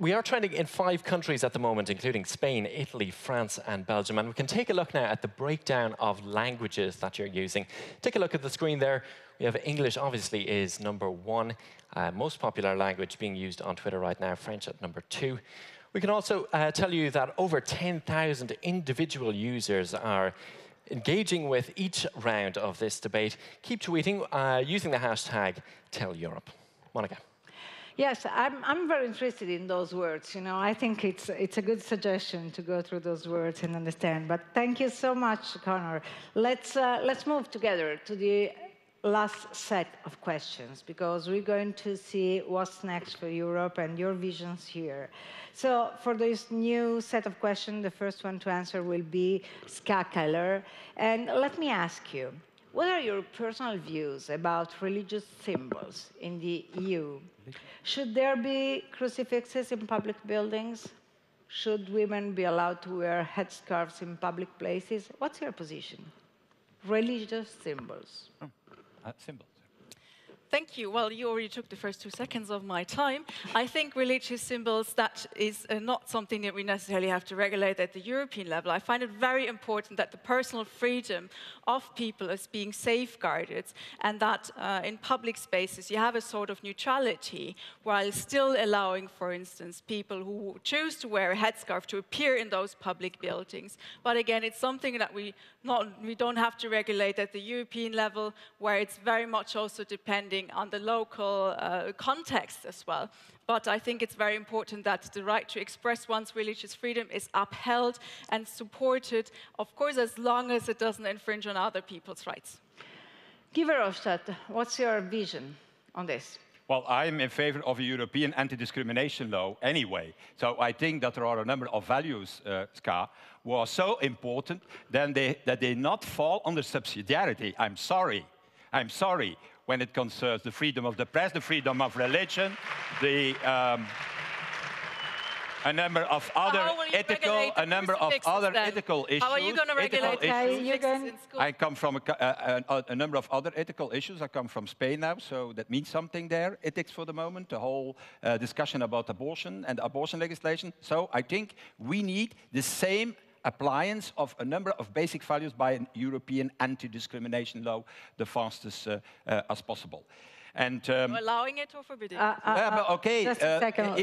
We are trending in 5 countries at the moment, including Spain, Italy, France, and Belgium. And we can take a look now at the breakdown of languages that you're using. Take a look at the screen there. We have English, obviously, is #1. Most popular language being used on Twitter right now, French at #2. We can also tell you that over 10,000 individual users are engaging with each round of this debate. Keep tweeting using the hashtag #TellEurope. Monica. Yes, I'm very interested in those words. You know, I think it's a good suggestion to go through those words and understand. But thank you so much, Connor. Let's move together to the last set of questions, because we're going to see what's next for Europe and your visions here. So for this new set of questions, the first one to answer will be Ska KELLER. And let me ask you, what are your personal views about religious symbols in the EU? Should there be crucifixes in public buildings? Should women be allowed to wear headscarves in public places? What's your position? Religious symbols. Symbols. Thank you. Well, you already took the first 2 seconds of my time. I think religious symbols, that is not something that we necessarily have to regulate at the European level. I find it very important that the personal freedom of people is being safeguarded, and that in public spaces you have a sort of neutrality while still allowing, for instance, people who choose to wear a headscarf to appear in those public buildings. But again, it's something that we don't have to regulate at the European level, where it's very much also depending on the local context as well. But I think it's very important that the right to express one's religious freedom is upheld and supported, of course, as long as it doesn't infringe on other people's rights. VERHOFSTADT, what's your vision on this? Well, I'm in favor of a European anti-discrimination law anyway. So I think that there are a number of values, Ska, who are so important that they not fall under subsidiarity. I'm sorry. When it concerns the freedom of the press, the freedom of religion, a number of other ethical issues. How are you going to regulate crucifixes in school? I come from a number of other ethical issues. I come from Spain now, so that means something there. Ethics for the moment, the whole discussion about abortion and abortion legislation. So I think we need the same appliance of a number of basic values by a European anti-discrimination law the fastest as possible. And allowing it or forbidding? Okay,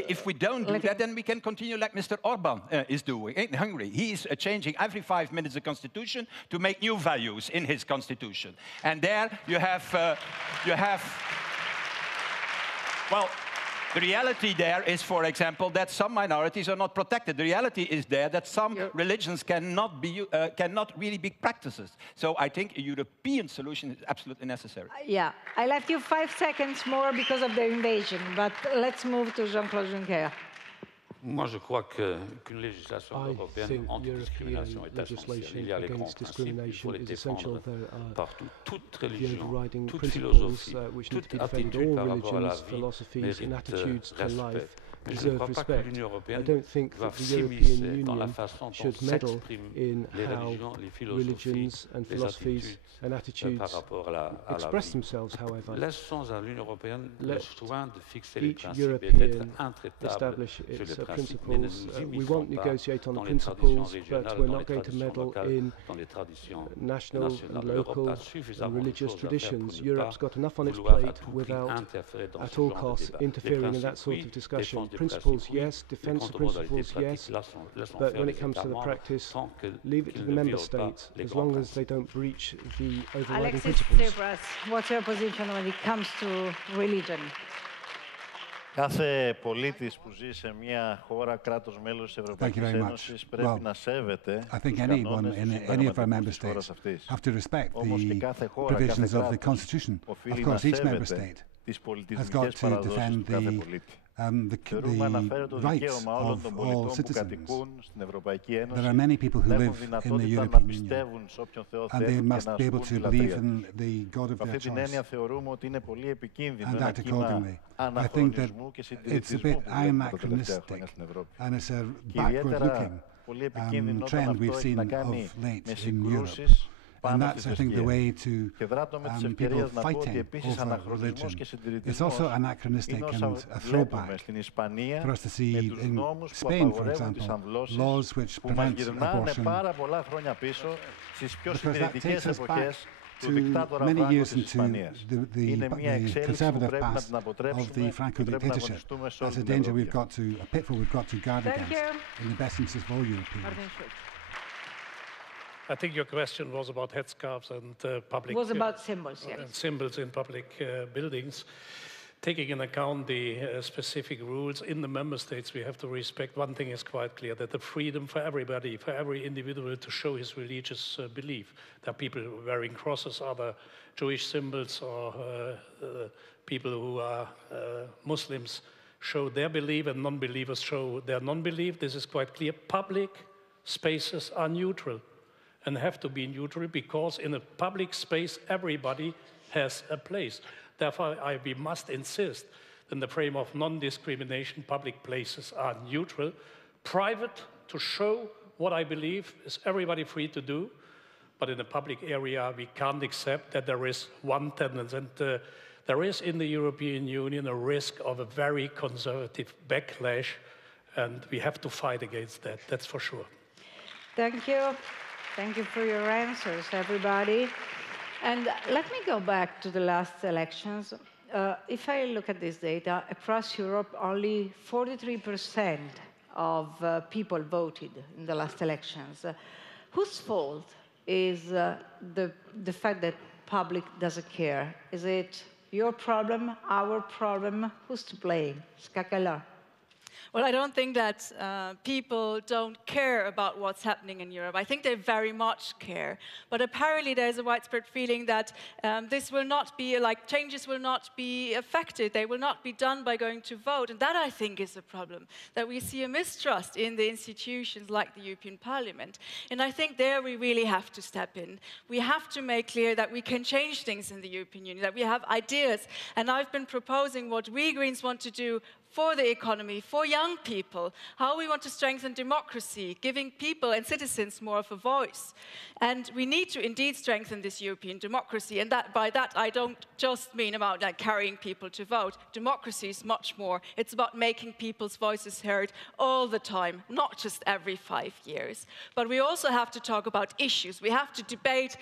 if we don't do that, then we can continue like Mr. Orban is doing in Hungary. He is changing every 5 minutes the constitution to make new values in his constitution. And there you have, well, the reality there is, for example, that some minorities are not protected. The reality is there that some religions cannot really be practices. So I think a European solution is absolutely necessary. Yeah, I left you 5 seconds more because of the invasion, but let's move to Jean-Claude Juncker. Moi, je crois qu'une législation européenne anti-discrimination est essentielle. Il y a les grands principes, il faut les défendre partout. Toute religion, toute philosophie, toute attitude par rapport à la vie mérite respect. Mais je ne crois pas que l'Union européenne doive s'immiscer dans la façon dont s'expriment les religions, les philosophies, les attitudes par rapport à la vie. Laissons à l'Union européenne le soin de fixer les principes et d'être intraitable sur les principes. Mais ne nous immisçons pas dans les traditions régionales, dans les traditions locales, dans les traditions nationales. L'Europe a suffisamment de choses à faire pour ne pas vouloir à tout prix interférer dans ce genre de débat. Les principes, Principles, yes. Defense of principles, yes. But when it comes to the practice, leave it to the member states, as long as they don't breach the overriding Alexis, principles. what's your position when it comes to religion? Κάθε πολίτης που ζει σε μια χώρα κράτος μέλος της Ευρωπαϊκής Ένωσης πρέπει να σέβεται τους κανόνες της συνταγματικής χώρας αυτής. Όμως και κάθε χώρα, κάθε κράτος οφείλει να σέβεται τις πολιτισμικές παραδόσεις του κάθε πολίτη. Θεωρούμε αναφέρεται το δικαίωμα όλων των πολιτών που κατοικούν στην Ευρωπαϊκή Ένωση να έχουν δυνατότητα να πιστεύουν σε όποιον Θεό θέλουν και να ασκούν τη λατρεία τους. Με αυτή την έννοια θεωρούμε ότι είναι πολύ επικίνδυνο ένα κύμα αναχρονισμού και συντηρητισμού που βλέπουμε τα τελευταία χρόνια στην Ευρώπη. Και ιδιαίτερα πολύ επικίνδυνο όταν αυτό έχει να κάνει με συγκρούσεις And that's, I think, the way to people fighting over religion. It's also anachronistic and a throwback for us to see in Spain, for example, laws which prevent abortion, because that takes us back to many years into the conservative past of the Franco dictatorship. That's a danger we've got to, a pitfall we've got to guard against in the best interests of all Europeans. I think your question was about headscarves and public... It was about symbols, yes. Symbols in public buildings. Taking into account the specific rules in the member states, we have to respect. One thing is quite clear, that the freedom for everybody, for every individual to show his religious belief. There are people wearing crosses, other Jewish symbols, or people who are Muslims show their belief, and non-believers show their non-belief. This is quite clear. Public spaces are neutral and have to be neutral, because in a public space, everybody has a place. Therefore, we must insist, in the frame of non-discrimination, public places are neutral. Private, to show what I believe, is everybody free to do. But in a public area, we can't accept that there is one tendency. And there is in the European Union a risk of a very conservative backlash, and we have to fight against that, that's for sure. Thank you. Thank you for your answers, everybody. And let me go back to the last elections. If I look at this data, across Europe, only 43% of people voted in the last elections. Whose fault is the fact that public doesn't care? Is it your problem, our problem? Who's to blame? KELLER. Well, I don't think that people don't care about what's happening in Europe. I think they very much care. But apparently there's a widespread feeling that this will not be, changes will not be affected. They will not be done by going to vote. And that, I think, is a problem, that we see a mistrust in the institutions like the European Parliament. And I think there we really have to step in. We have to make clear that we can change things in the European Union, that we have ideas. And I've been proposing what we Greens want to do for the economy, for young people, how we want to strengthen democracy, giving people and citizens more of a voice. And we need to indeed strengthen this European democracy, and by that I don't just mean about carrying people to vote. Democracy is much more. It's about making people's voices heard all the time, not just every 5 years. But we also have to talk about issues. We have to debate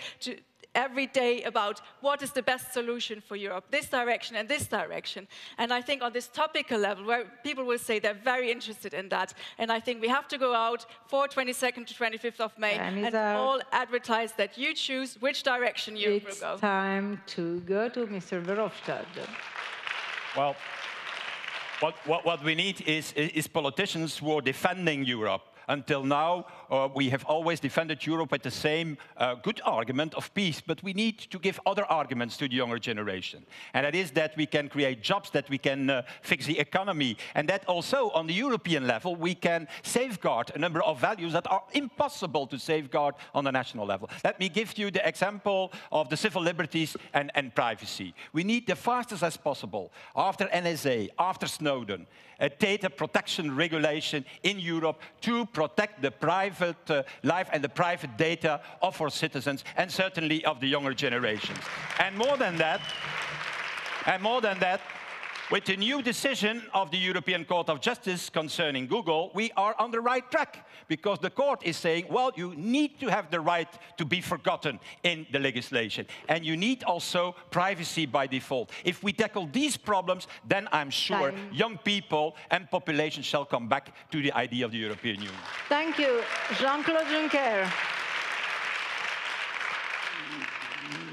every day about what is the best solution for Europe, this direction and this direction. And I think on this topical level, where people will say they're very interested in that, and I think we have to go out for 22nd to 25th of May and all advertise that you choose which direction you will go. It's time to go to Mr. VERHOFSTADT. Well, what we need is politicians who are defending Europe. Until now, we have always defended Europe with the same good argument of peace, but we need to give other arguments to the younger generation. And that is that we can create jobs, that we can fix the economy, and that also on the European level we can safeguard a number of values that are impossible to safeguard on the national level. Let me give you the example of the civil liberties and privacy. We need the fastest as possible, after NSA, after Snowden, a data protection regulation in Europe to protect the private life and the private data of our citizens, and certainly of the younger generations. And more than that, with the new decision of the European Court of Justice concerning Google, we are on the right track, because the court is saying, well, you need to have the right to be forgotten in the legislation. And you need also privacy by default. If we tackle these problems, then I'm sure young people and population shall come back to the idea of the European Union. Thank you. Jean-Claude Juncker.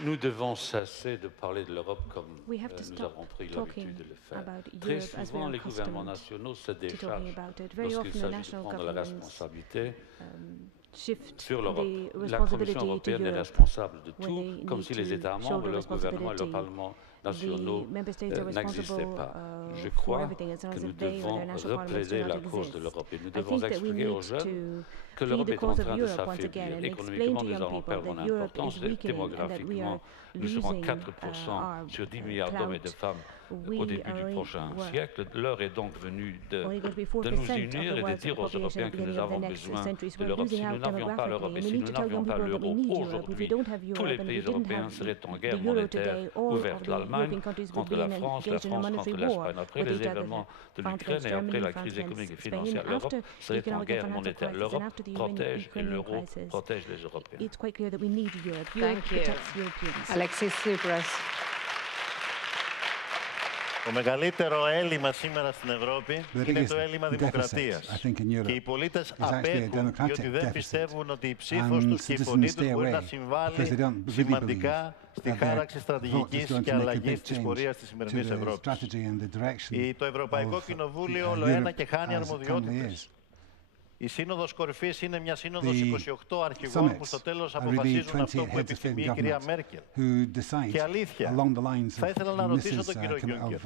Nous devons cesser de parler de l'Europe comme nous avons pris l'habitude de le faire. Très souvent, les gouvernements nationaux se déchargent lorsqu'il s'agit de prendre la responsabilité sur l'Europe. La Commission européenne est responsable de tout, comme si les États membres, leur gouvernement et leur Parlement nationaux n'existait pas. Je crois que nous devons replaider la cause de l'Europe et nous devons expliquer aux jeunes que l'Europe est en train de s'affaiblir. Économiquement, nous allons perdre en importance. Démographiquement, nous serons 4% sur 10 milliards d'hommes et de femmes au début du prochain siècle. L'heure est donc venue de nous unir et de dire aux Européens que nous avons besoin de l'Europe. Si nous n'avions pas l'Europe et si nous n'avions pas l'euro aujourd'hui, tous les pays européens seraient en guerre monétaire ouverte. L'Allemagne contre la France contre l'Espagne. Après les événements de l'Ukraine et après la crise économique et financière, l'Europe serait en guerre monétaire. L'Europe protège et l'euro protège les Européens. Thank you. Alexis Tsipras. Το μεγαλύτερο έλλειμμα σήμερα στην Ευρώπη είναι το έλλειμμα δημοκρατίας. Και οι πολίτες απέχουν διότι δεν πιστεύουν ότι η ψήφος τους και η φωνή τους μπορεί να συμβάλλει σημαντικά στη χάραξη στρατηγικής και αλλαγής της πορείας της σημερινής Ευρώπης. Το Ευρωπαϊκό Κοινοβούλιο όλο ένα και χάνει αρμοδιότητες. Η Σύνοδος Κορυφής είναι μια σύνοδος 28 αρχηγών που στο τέλος αποφασίζουν αυτό που επιθυμεί η κυρία Μέρκελ. Και αλήθεια, θα ήθελα να ρωτήσω τον κύριο Γιούνκερ,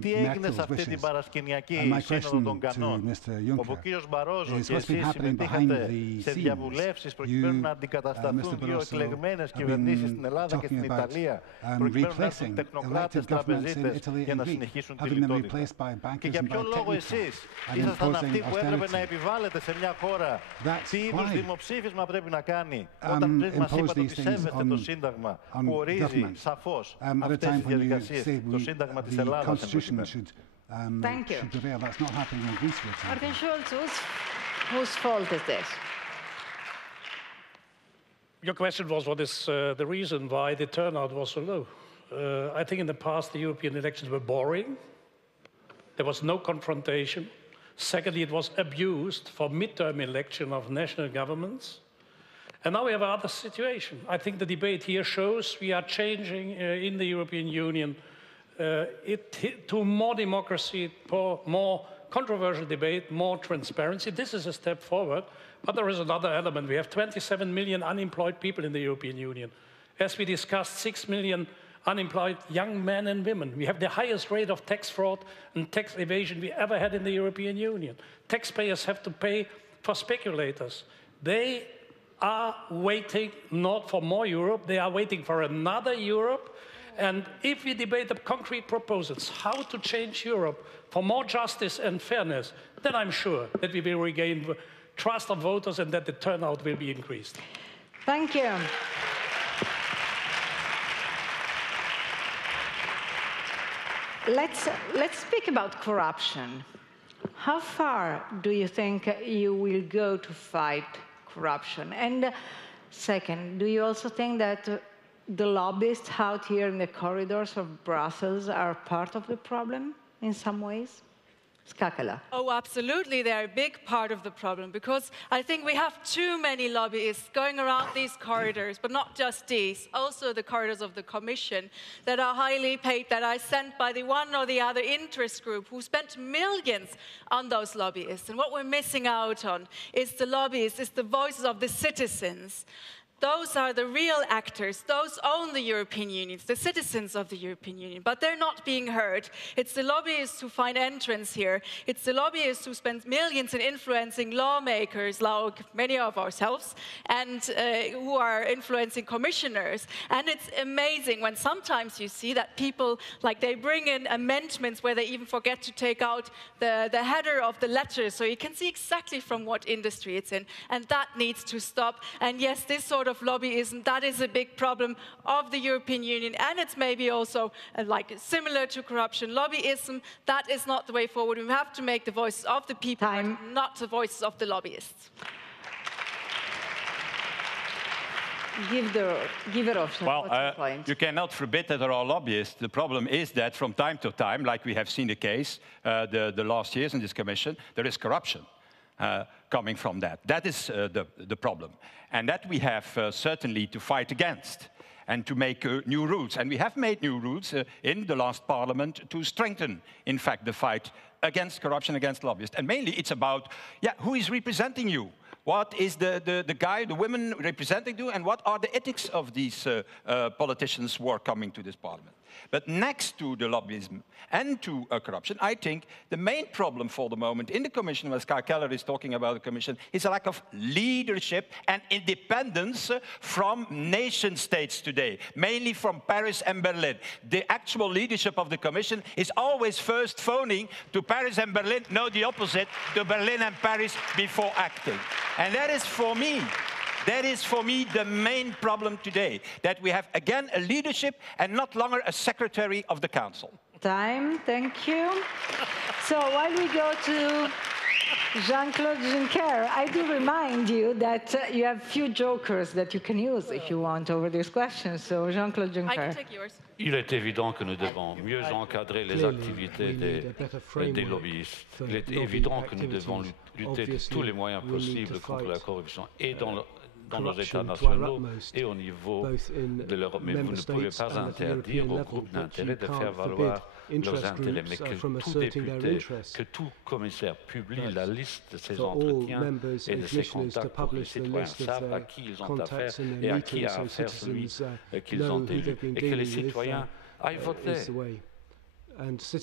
τι έγινε σε αυτή την παρασκηνιακή σύνοδο των Κανών, όπου ο κύριος Μπαρόζο και εσείς συμμετείχατε σε διαβουλεύσεις προκειμένου να αντικατασταθούν δύο εκλεγμένες κυβερνήσεις στην Ελλάδα και στην Ιταλία, προκειμένου να έρθουν τεχνοκράτες τραπεζίτες για να συνεχίσουν τη λιτότητα. Και για ποιο λόγο εσείς ήσασταν αυτοί που έπρεπε να επιβάλλετε σε μια χώρα τι είδους δημοψήφισμα πρέπει να κάνει όταν πριν μας είπατε ότι σέβεστε το Σύνταγμα που ορίζει σαφώς αυτές τις διαδικασίες, το Σύνταγμα της Ελλάδας. Thank you. Martin Schulz, whose fault is this? Your question was what is the reason why the turnout was so low. I think in the past the European elections were boring. There was no confrontation. Secondly, it was abused for midterm election of national governments. And now we have another situation. I think the debate here shows we are changing in the European Union to more democracy, more controversial debate, more transparency. This is a step forward, but there is another element. We have 27 million unemployed people in the European Union. As we discussed, 6 million unemployed young men and women. We have the highest rate of tax fraud and tax evasion we ever had in the European Union. Taxpayers have to pay for speculators. They are waiting not for more Europe, they are waiting for another Europe. And if we debate the concrete proposals, how to change Europe for more justice and fairness, then I'm sure that we will regain trust of voters and that the turnout will be increased. Thank you. Let's speak about corruption. How far do you think you will go to fight corruption? And second, do you also think that the lobbyists out here in the corridors of Brussels are part of the problem in some ways? Skakala. Oh, absolutely. They're a big part of the problem because I think we have too many lobbyists going around these corridors, but not just these, also the corridors of the Commission that are highly paid, that are sent by the one or the other interest group who spent millions on those lobbyists. And what we're missing out on is the lobbyists, is the voices of the citizens. Those are the real actors. Those own the European Union, the citizens of the European Union. But they're not being heard. It's the lobbyists who find entrance here. It's the lobbyists who spend millions in influencing lawmakers, like many of ourselves, and who are influencing commissioners. And it's amazing when sometimes you see that people, like they bring in amendments where they even forget to take out the header of the letter, so you can see exactly from what industry it's in. And that needs to stop. And yes, this sort of lobbyism, that is a big problem of the European Union, and it's maybe also like similar to corruption. Lobbyism, that is not the way forward. We have to make the voices of the people, not the voices of the lobbyists. You cannot forbid that there are lobbyists. The problem is that from time to time, like we have seen the case the last years in this Commission, there is corruption coming from that. That is the problem. And that we have certainly to fight against and to make new rules. And we have made new rules in the last Parliament to strengthen, in fact, the fight against corruption, against lobbyists. And mainly it's about, who is representing you? What is the guy, the women representing do, and what are the ethics of these politicians who are coming to this parliament? But next to the lobbyism and to corruption, I think the main problem for the moment in the Commission, when KELLER is talking about the Commission, is a lack of leadership and independence from nation states today, mainly from Paris and Berlin. The actual leadership of the Commission is always first phoning to Paris and Berlin, no, the opposite, to Berlin and Paris before acting. And that is for me the main problem today, that we have again a leadership and not longer a secretary of the council. Time, thank you. So while we go to Jean-Claude Juncker, I do remind you that you have few jokers that you can use if you want over this question. So Jean-Claude Juncker. I can take yours. Il est évident que nous devons mieux encadrer les activités des lobbyistes. Il est évident que nous devons lutter de tous les moyens possibles contre la corruption et dans nos États nationaux et au niveau de l'Europe. Mais vous ne pouvez pas interdire aux groupes d'intérêt de faire valoir leurs intérêts, mais que tout député, que tout commissaire publie la liste de ses entretiens et de ses contacts pour que les citoyens savent à qui ils ont affaire et à qui a affaire celui qu'ils ont élu, et que les citoyens aillent voter.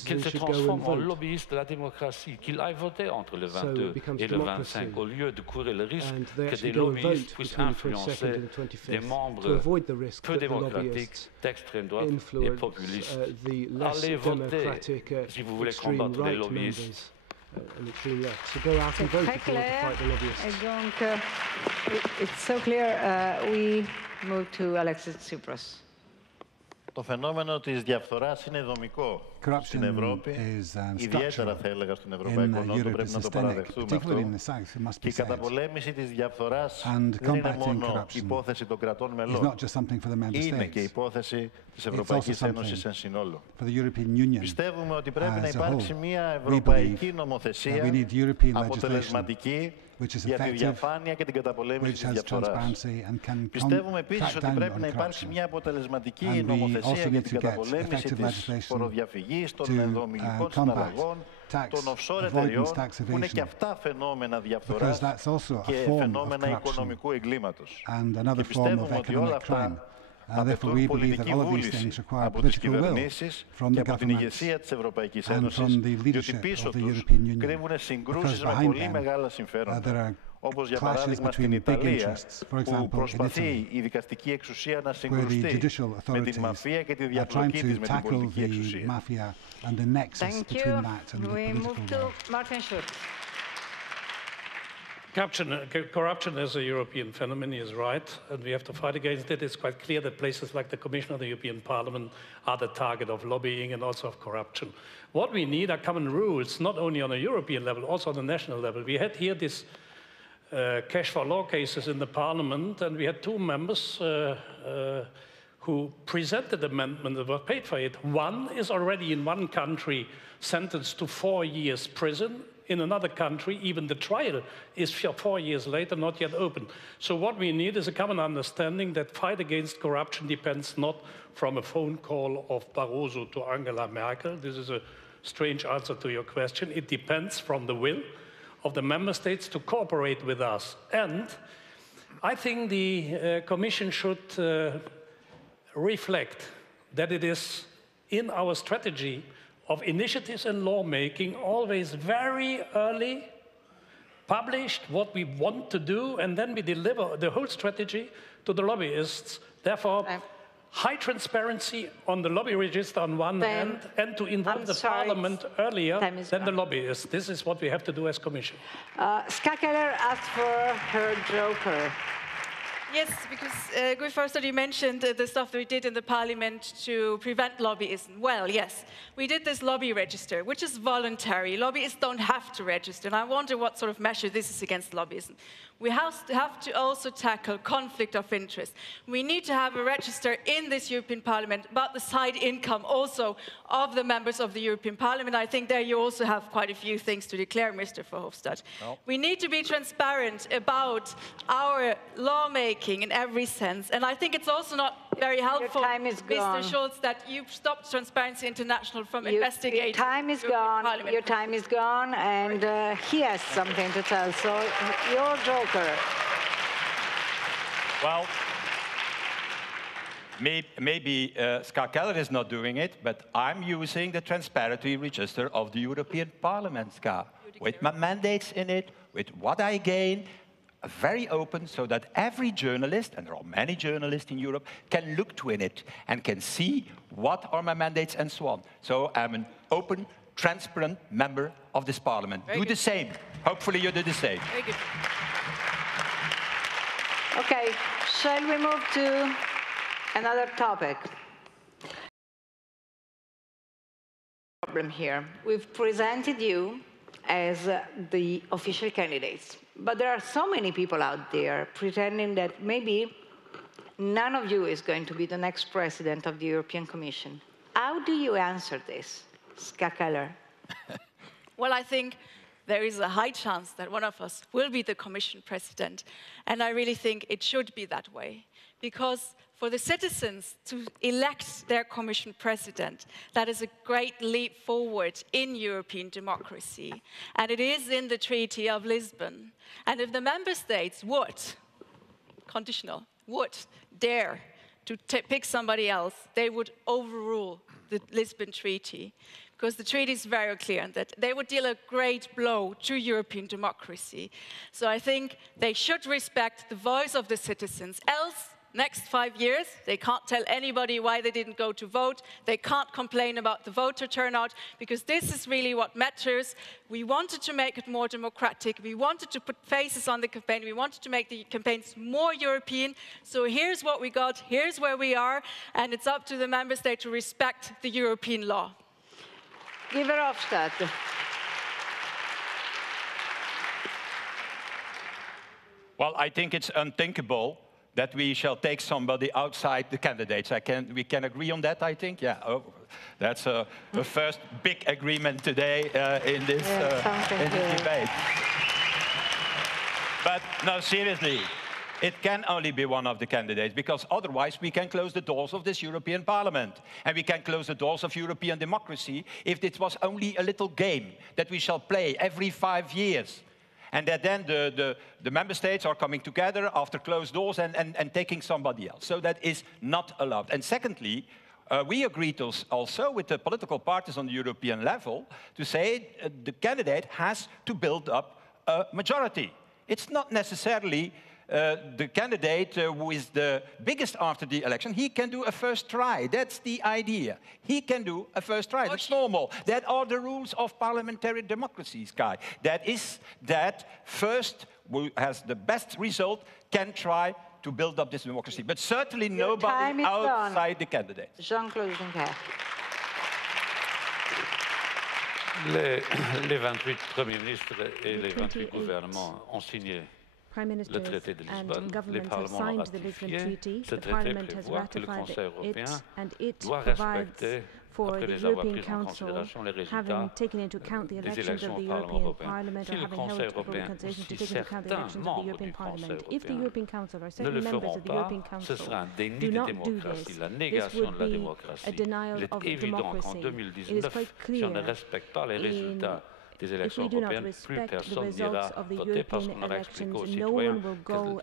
Qu'ils se transforment en lobbyistes de la démocratie, qu'ils aillent voter entre le 22 et le 25, au lieu de courir le risque que des lobbyistes puissent influencer des membres peu démocratiques d'extrême droite et populistes. Allez voter si vous voulez combattre les lobbyistes. It's so clear. We move to Alexis Tsipras. Το φαινόμενο της διαφθοράς είναι δομικό στην Ευρώπη, ιδιαίτερα θα έλεγα στον Ευρωπαϊκό Νότο, πρέπει να το παραδεχτούμε αυτό. Και η καταπολέμηση της διαφθοράς δεν είναι μόνο υπόθεση των κρατών μελών, είναι και υπόθεση της Ευρωπαϊκής Ένωσης εν συνόλο. Πιστεύουμε ότι πρέπει να υπάρξει μια ευρωπαϊκή νομοθεσία αποτελεσματική για τη διαφάνεια και την καταπολέμηση της διαφθοράς. Πιστεύουμε επίσης ότι πρέπει να υπάρξει μια αποτελεσματική νομοθεσία για την καταπολέμηση της φοροδιαφυγής, των ενδομιλικών συναλλαγών, των offshore εταιριών, που είναι και αυτά φαινόμενα διαφθοράς και φαινόμενα οικονομικού εγκλήματος. Και πιστεύουμε ότι όλα αυτά απαιτούν πολιτική βούληση από τις κυβερνήσεις και από την ηγεσία της Ευρωπαϊκής Ένωσης, διότι πίσω τους κρύβουν συγκρούσεις με πολύ μεγάλα συμφέροντα. Όπως για παράδειγμα στην Ιταλία, που προσπαθεί η δικαστική εξουσία να συγκρουστεί με την μαφία και τη διαπλοκή της με την πολιτική εξουσία. Corruption is a European phenomenon, he is right, and we have to fight against it. It's quite clear that places like the Commission or the European Parliament are the target of lobbying and also of corruption. What we need are common rules, not only on a European level, also on the national level. We had here this cash for law cases in the Parliament, and we had two members who presented amendments that were paid for it. One is already in one country sentenced to 4 years prison. In another country, even the trial is 4 years later, not yet open. So what we need is a common understanding that fight against corruption depends not from a phone call of Barroso to Angela Merkel. This is a strange answer to your question. It depends from the will of the member states to cooperate with us. And I think the Commission should reflect that it is in our strategy of initiatives and lawmaking always very early published what we want to do, and then we deliver the whole strategy to the lobbyists. Therefore, high transparency on the lobby register on one hand, and to involve the Parliament earlier than the lobbyists. This is what we have to do as Commission. KELLER asked for her joker. Yes, because Guy Verhofstadt, you mentioned the stuff that we did in the Parliament to prevent lobbyism. Well, yes, we did this lobby register, which is voluntary. Lobbyists don't have to register, and I wonder what sort of measure this is against lobbyism. We have to also tackle conflict of interest. We need to have a register in this European Parliament about the side income also of the members of the European Parliament. I think there you also have quite a few things to declare, Mr. Verhofstadt. No. We need to be transparent about our lawmaking in every sense. And I think it's also not very helpful, Your time is gone. Mr. Schulz, that you stopped Transparency International from investigating. Your time is gone. Parliament. Your time is gone, and he has something to tell. So, you're Joker. Well, maybe KELLER is not doing it, but I'm using the transparency register of the European Parliament, Ska, with my mandates in it, with what I gain, very open, so that every journalist, and there are many journalists in Europe, can look to it and can see what are my mandates and so on. So I'm an open, transparent member of this Parliament. Do the same. Hopefully you do the same. Very good. Okay, shall we move to another topic? Problem here. We've presented you as the official candidates, but there are so many people out there pretending that maybe none of you is going to be the next president of the European Commission. How do you answer this, Ska Keller? Well, I think there is a high chance that one of us will be the Commission President, and I really think it should be that way, because for the citizens to elect their Commission President, that is a great leap forward in European democracy, and it is in the Treaty of Lisbon. And if the member states would, conditional, would dare to pick somebody else, they would overrule the Lisbon Treaty, because the treaty is very clear that they would deal a great blow to European democracy. So I think they should respect the voice of the citizens. Else, next 5 years, they can't tell anybody why they didn't go to vote. They can't complain about the voter turnout, because this is really what matters. We wanted to make it more democratic. We wanted to put faces on the campaign. We wanted to make the campaigns more European. So here's what we got. Here's where we are. And it's up to the member state to respect the European law. VERHOFSTADT. Well, I think it's unthinkable that we shall take somebody outside the candidates. We can agree on that, I think. Yeah, that's the first big agreement today in this debate. But no, seriously, it can only be one of the candidates, because otherwise we can close the doors of this European Parliament. And we can close the doors of European democracy if it was only a little game that we shall play every 5 years. And that then the member states are coming together after closed doors and taking somebody else. So that is not allowed. And secondly, we agreed also with the political parties on the European level to say the candidate has to build up a majority. It's not necessarily the candidate who is the biggest after the election. He can do a first try. That's the idea. He can do a first try. That's normal. That are the rules of parliamentary democracy, Sky. That is that first who has the best result can try to build up this democracy. But certainly nobody outside the candidate. Jean-Claude Juncker. Les 28 premiers ministres et les 28 gouvernements ont signé le traité de Lisbonne. Les parlements ont ratifié. Ce traité prévoit que le Conseil européen doit respecter, après les avoir pris en considération, les résultats des élections au Parlement européen. Si le Conseil européen, si certains membres du Conseil européen ne le feront pas, ce sera un déni de démocratie, la négation de la démocratie. Il est évident qu'en 2019, si on ne respecte pas les résultats des élections européennes, plus personne n'ira voter parce qu'on aura expliqué aux citoyens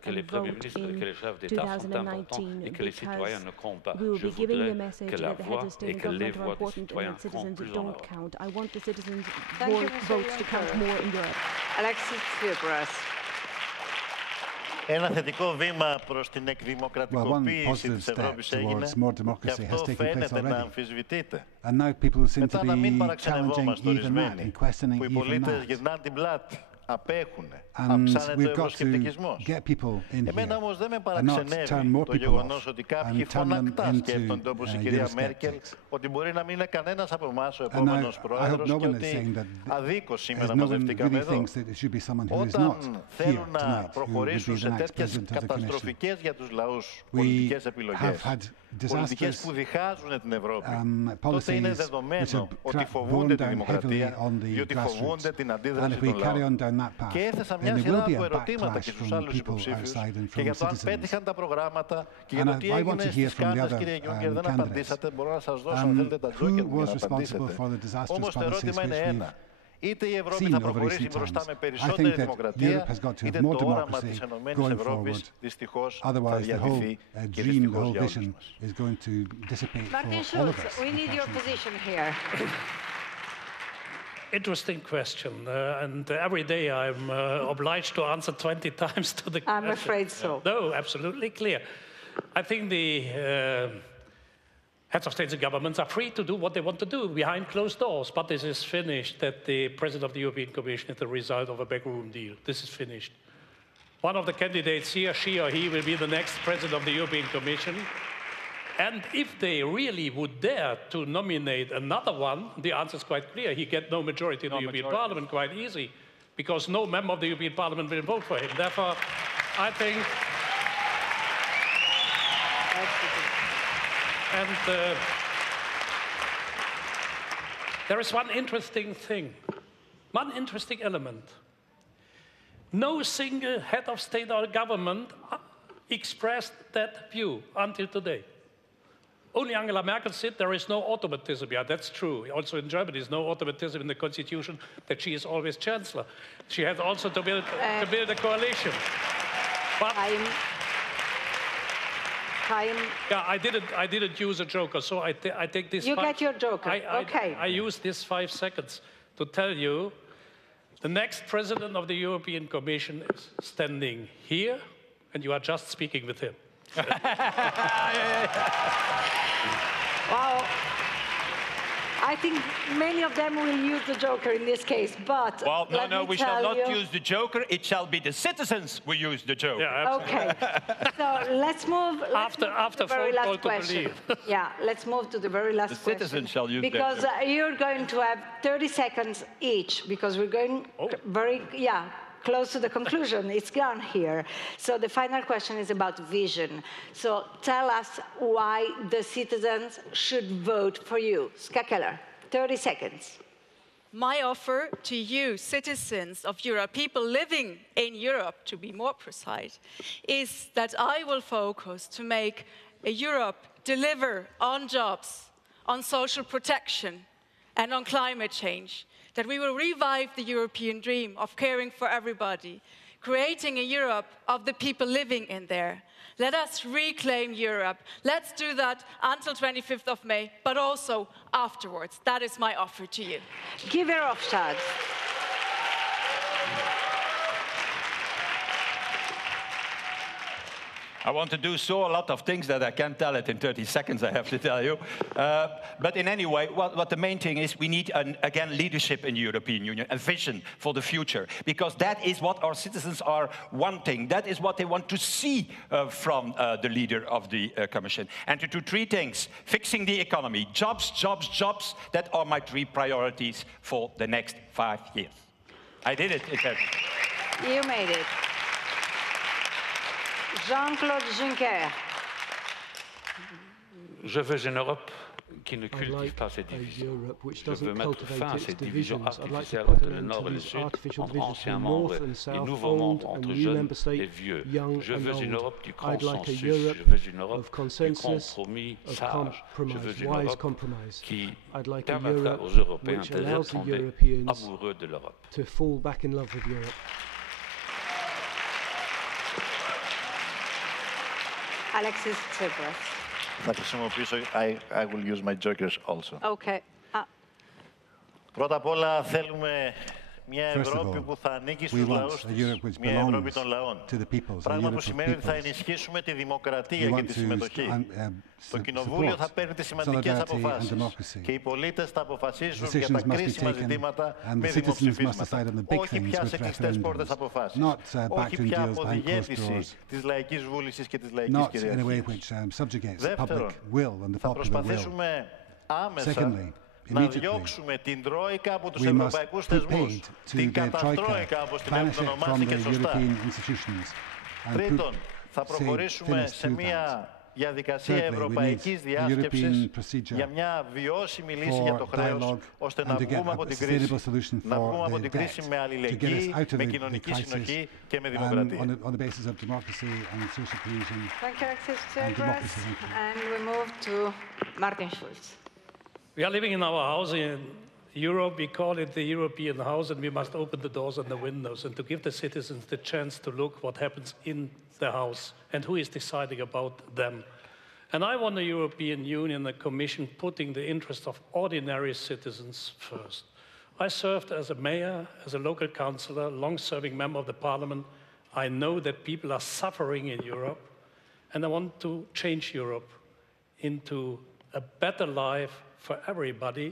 que les premiers ministres et que les chefs d'État sont importants et que les citoyens ne comptent pas. Je voudrais que la voix et que les voix des citoyens comptent plus en Europe. Alexis, TSIPRAS. Ένα θετικό βήμα προς την εκδημοκρατικοποίηση της Ευρώπης έγινε και αυτό φαίνεται να αμφισβητείται. Μετά να μην παραξενευόμαστε ορισμένοι που οι πολίτες γυρνάνε την πλάτη, απέχουν, αυξάνεται ο ευρωσκεπτικισμός. Εμένα όμως δεν με παραξενεύει το γεγονός ότι κάποιοι φωνακτά σκέφτονται όπως η κυρία Μέρκελ ότι μπορεί να μην είναι κανένας από εμάς ο επόμενος πρόεδρος και ότι αδίκως σήμερα μαζευτήκαμε εδώ. Όταν θέλουν να προχωρήσουν σε τέτοιες καταστροφικές για τους λαούς πολιτικές επιλογές, πολιτικές που διχάζουν την Ευρώπη, τότε είναι δεδομένο ότι φοβούνται τη δημοκρατία, διότι φοβούνται την αντίδραση των λαών. Και έθεσα μια σειρά από ερωτήματα και στους άλλους υποψήφιους και για το αν πέτυχαν τα προγράμματα και για το τι έγινε στις Κάννες, κύριε Juncker, δεν απαντήσατε. Μπορώ να σας δώσω, αν θέλετε, τα τζόκερ μου για να απαντήσετε. Όμως το ερώτημα είναι ένα. Είτε η Ευρώπη θα προχωρήσει μπροστά με περισσότερη δημοκρατία, είτε το όραμα της Ενωμένης Ευρώπης δυστυχώς θα διαδυθεί και δυστυχώς για όλους μας. Martin Schulz, we need your position here. Interesting question, and every day I'm obliged to answer 20 times to the question. I'm afraid so. No, absolutely clear. I think the heads of states and governments are free to do what they want to do behind closed doors, but this is finished, that the President of the European Commission is the result of a backroom deal. This is finished. One of the candidates here, she or he, will be the next President of the European Commission. And if they really would dare to nominate another one, the answer is quite clear. He gets no majority in the European Parliament, quite easy, because no member of the European Parliament will vote for him. Therefore, I think... And there is one interesting thing, one interesting element. No single head of state or government expressed that view until today. Only Angela Merkel said there is no automatism. Yeah, that's true. Also in Germany, there's no automatism in the constitution that she is always chancellor. She has also to build a coalition. But yeah, I didn't use a joker, so I take this. You get your joker. Okay. I use this 5 seconds to tell you the next President of the European Commission is standing here, and you are just speaking with him. Wow. I think many of them will use the joker in this case, but no, we shall not use the joker. It shall be the citizens who use the joker. Yeah, okay. So let's move after to the very last question. Yeah, let's move to the very last question. The citizens shall use because you're going to have 30 seconds each, because we're going very close to the conclusion. It's gone here. So the final question is about vision. So tell us why the citizens should vote for you. KELLER, 30 seconds. My offer to you, citizens of Europe, people living in Europe, to be more precise, is that I will focus to make Europe deliver on jobs, on social protection, and on climate change. That we will revive the European dream of caring for everybody, creating a Europe of the people living in there. Let us reclaim Europe. Let's do that until 25th of May, but also afterwards. That is my offer to you. Give VERHOFSTADT. I want to do a lot of things that I can't tell it in 30 seconds, I have to tell you. But in any way, what the main thing is, we need, again, leadership in the European Union, a vision for the future, because that is what our citizens are wanting. That is what they want to see from the leader of the Commission. And to do 3 things: fixing the economy, jobs, jobs, jobs. That are my 3 priorities for the next 5 years. I did it. You made it. Jean-Claude Juncker. Je veux une Europe qui ne cultive pas ces divisions. Je veux mettre fin à ces divisions artificielles entre le Nord et le Sud, entre anciens membres et nouveaux membres, entre jeunes et vieux. Je veux une Europe du consensus. Je veux une Europe du compromis sage. Je veux une Europe qui permettra aux Européens de retomber amoureux de l'Europe. Alexis, TSIPRAS. Θα χρησιμοποιήσω, I will use my jokers also. Okay. Πρώτα απ' όλα θέλουμε μια Ευρώπη που θα ανήκει στους λαούς της, μια Ευρώπη των λαών. Πράγμα που σημαίνει ότι θα ενισχύσουμε τη δημοκρατία και τη συμμετοχή. Το Κοινοβούλιο θα παίρνει τις σημαντικές αποφάσεις και οι πολίτες θα αποφασίζουν για τα κρίσιμα ζητήματα με δημοψηφίσματα. Όχι πια σε κλειστές πόρτες αποφάσεις. Όχι πια αποδιέτηση της λαϊκής βούλησης και της λαϊκής κυριαρχίας. Δεύτερον, θα προσπαθήσουμε άμεσα να διώξουμε την Τρόικα από τους ευρωπαϊκούς θεσμούς, την καταστρόικα, όπως την έχουν ονομάσει και σωστά. Τρίτον, θα προχωρήσουμε σε μια διαδικασία ευρωπαϊκής διάσκεψης για μια βιώσιμη λύση για το χρέος, ώστε να βγούμε από την κρίση, με αλληλεγγύη, με κοινωνική συνοχή και με δημοκρατία. And we move to Martin Schulz. We are living in our house in Europe. We call it the European house, and we must open the doors and the windows and to give the citizens the chance to look what happens in the house and who is deciding about them. And I want the European Union, the Commission, putting the interest of ordinary citizens first. I served as a mayor, as a local councillor, long-serving member of the parliament. I know that people are suffering in Europe, and I want to change Europe into a better life for everybody,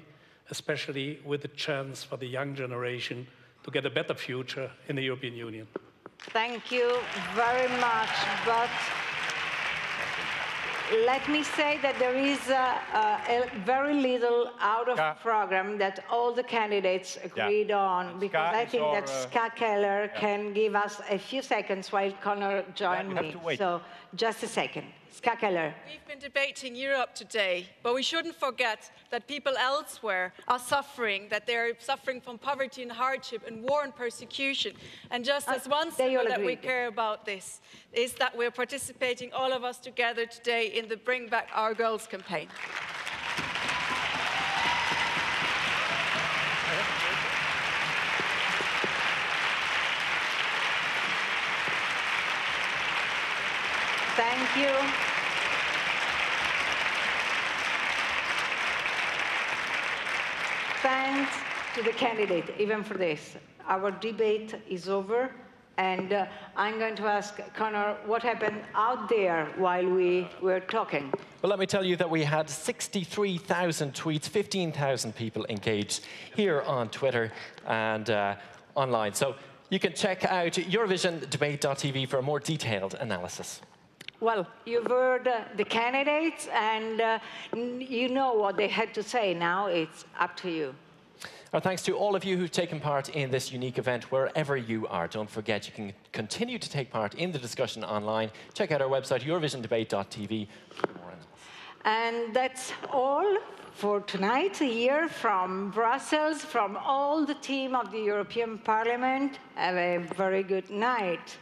especially with the chance for the young generation to get a better future in the European Union. Thank you very much. But let me say that there is a very little out of program that all the candidates agreed on, because I think that KELLER can give us a few seconds while Connor joins me. So just a second. KELLER. We've been debating Europe today, but we shouldn't forget that people elsewhere are suffering, that they're suffering from poverty and hardship and war and persecution. And just as one symbol that we care about this is that we're participating, all of us together today, in the Bring Back Our Girls campaign. Thank you. Thanks to the candidate, even for this. Our debate is over, and I'm going to ask Connor what happened out there while we were talking. Well, let me tell you that we had 63,000 tweets, 15,000 people engaged here on Twitter and online. So you can check out eurovisiondebate.tv for a more detailed analysis. Well, you've heard the candidates, and you know what they had to say. Now it's up to you. Our thanks to all of you who've taken part in this unique event, wherever you are. Don't forget, you can continue to take part in the discussion online. Check out our website, eurovisiondebate.tv, for more analysis. And that's all for tonight here from Brussels, from all the team of the European Parliament. Have a very good night.